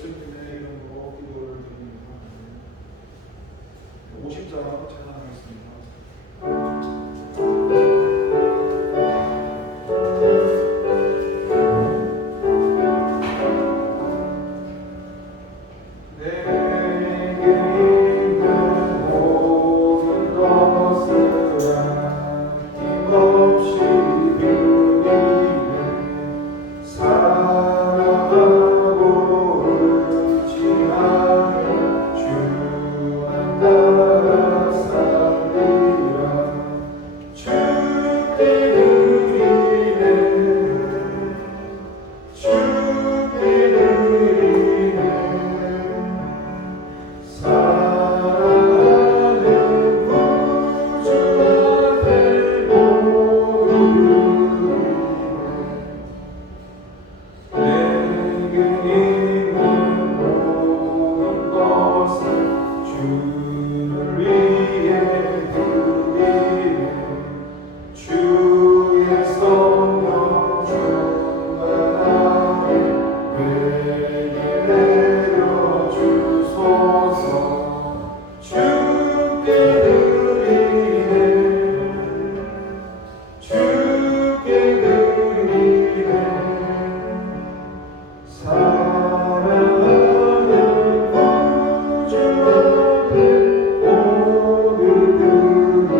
내려주소서. 주께 드리네 주께 드리네 사랑하는 구주 앞에 모두 드리네.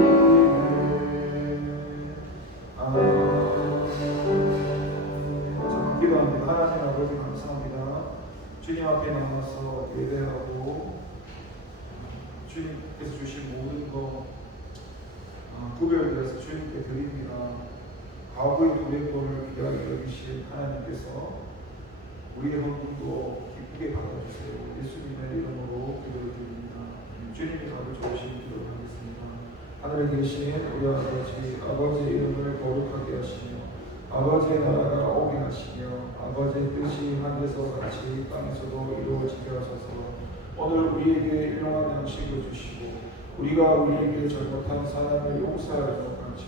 기도합니다. 하나님 아버지 감사합니다. 주님 앞에 나와서 예배하고 주님께서 주신 모든 것 구별되어서 주님께 드립니다. 과거의 우리의 돈을 귀하게 여기신 하나님께서 우리의 헌금도 기쁘게 받아주세요. 예수님의 이름으로 기도를 드립니다. 주님이 다들 좋으신 기도를 하겠습니다. 하늘에 계신 우리 아버지의 이름을 거룩하게 하시며 아버지의 나라가 오게 하시며 아버지의 뜻이 하늘에서 같이 땅에서도 이루어지게 하소서. 오늘 우리에게 일용할 양식을 주시고 우리가 우리에게 잘못한 사람을 용서하는 것 같이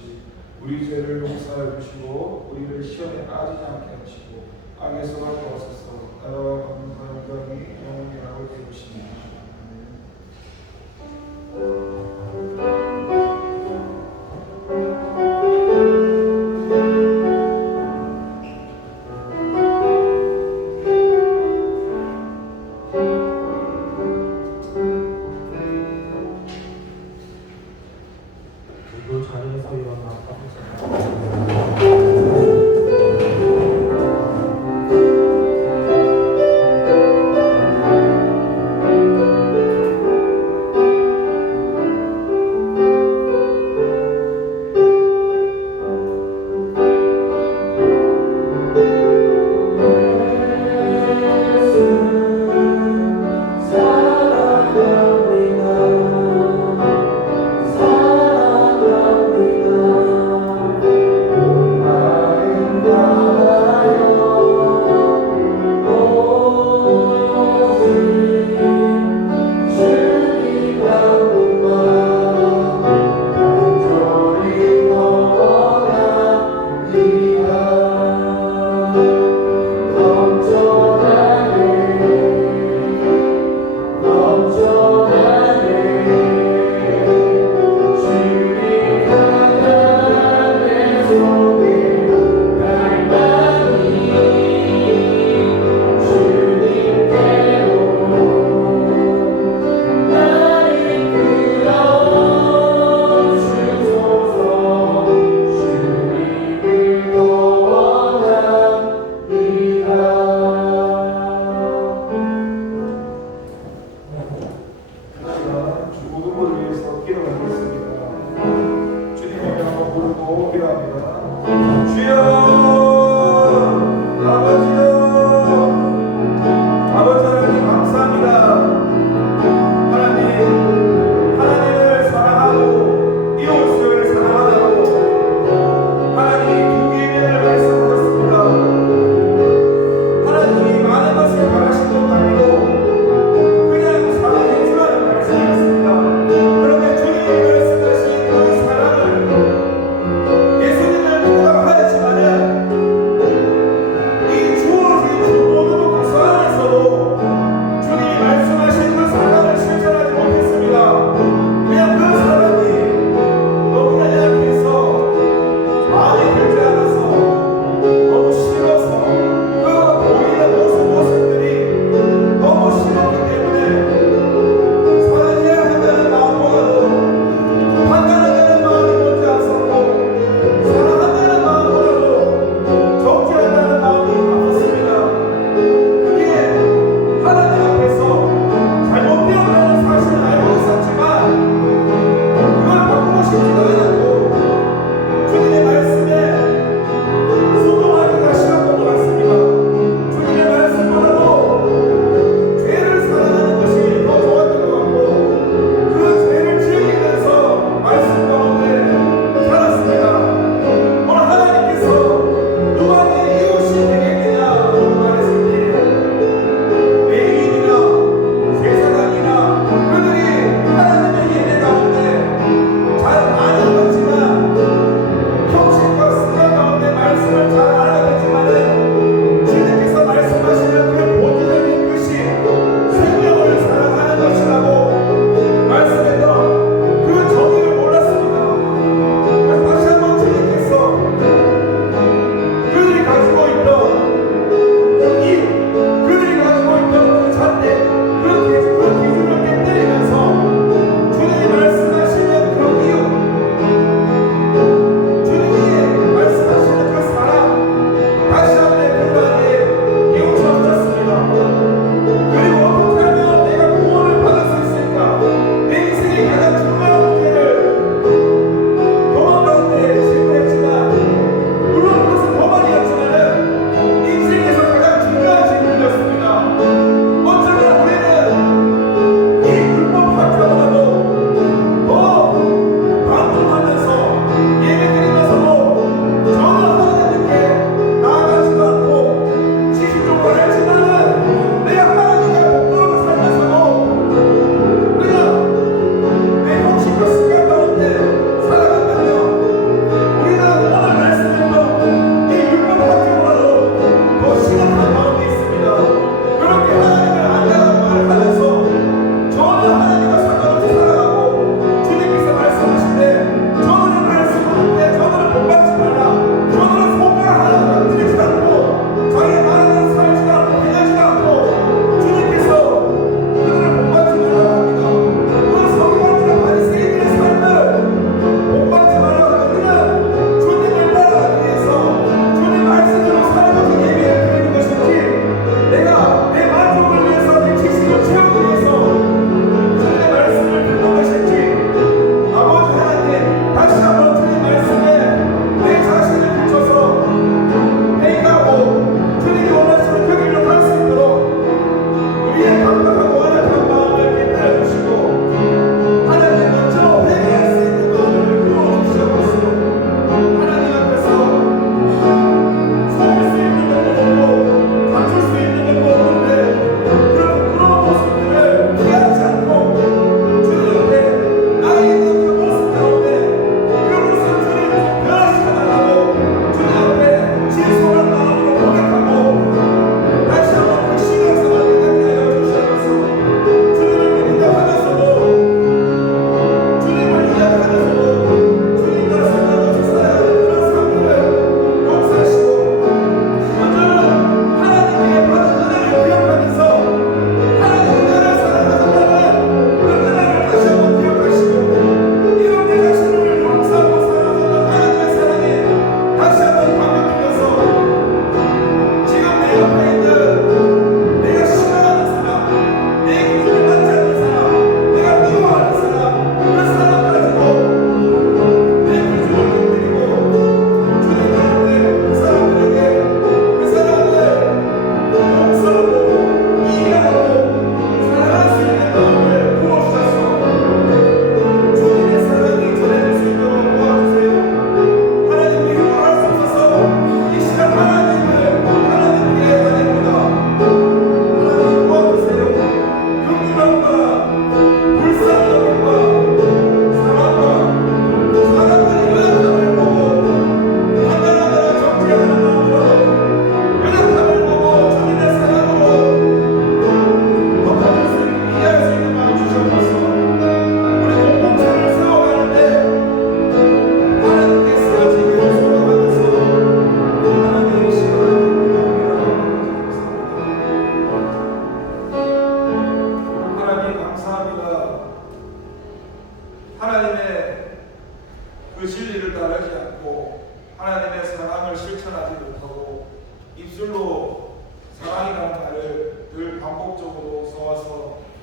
우리 죄를 용서해 주시고 우리를 시험에 빠지지 않게 하시고 악에서 구하소서. 나라와 권능과 영광이 영원히 아버지 되시옵소서. 모두 자리에서 일어나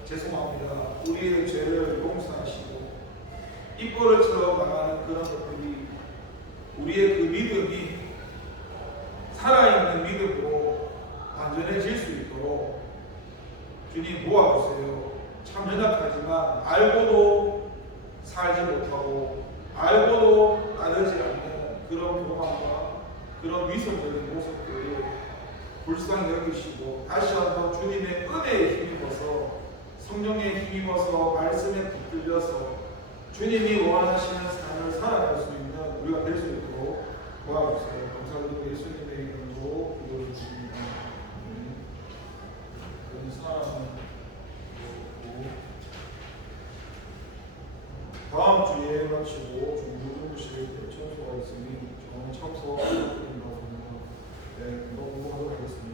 죄송합니다. 우리의 죄를 용서하시고 입버릇처럼 나가는 그런 것들이 우리의 그 믿음이 살아있는 믿음으로 완전해질 수 있도록 주님 도와주세요. 참 연약하지만 알고도 살지 못하고 알고도 따르지 않는 그런 교만과 그런 위선적인 모습들을 불쌍히 여기시고 다시 한번 주님의 은혜에 힘입어서 성령에 힘입어서 말씀에 붙들려서 주님이 원하시는 삶을 살아갈 수 있는 우리가 될 수 있도록 도와주세요. 감사드리고 예수님의 이름으로 기도를 드립니다. 그런 사랑은 다음 주에 마치고 중부중부실 청소가 있으니 저는 참석 부탁드린다고 합니다. 네, 너무 하도록 하겠습니다.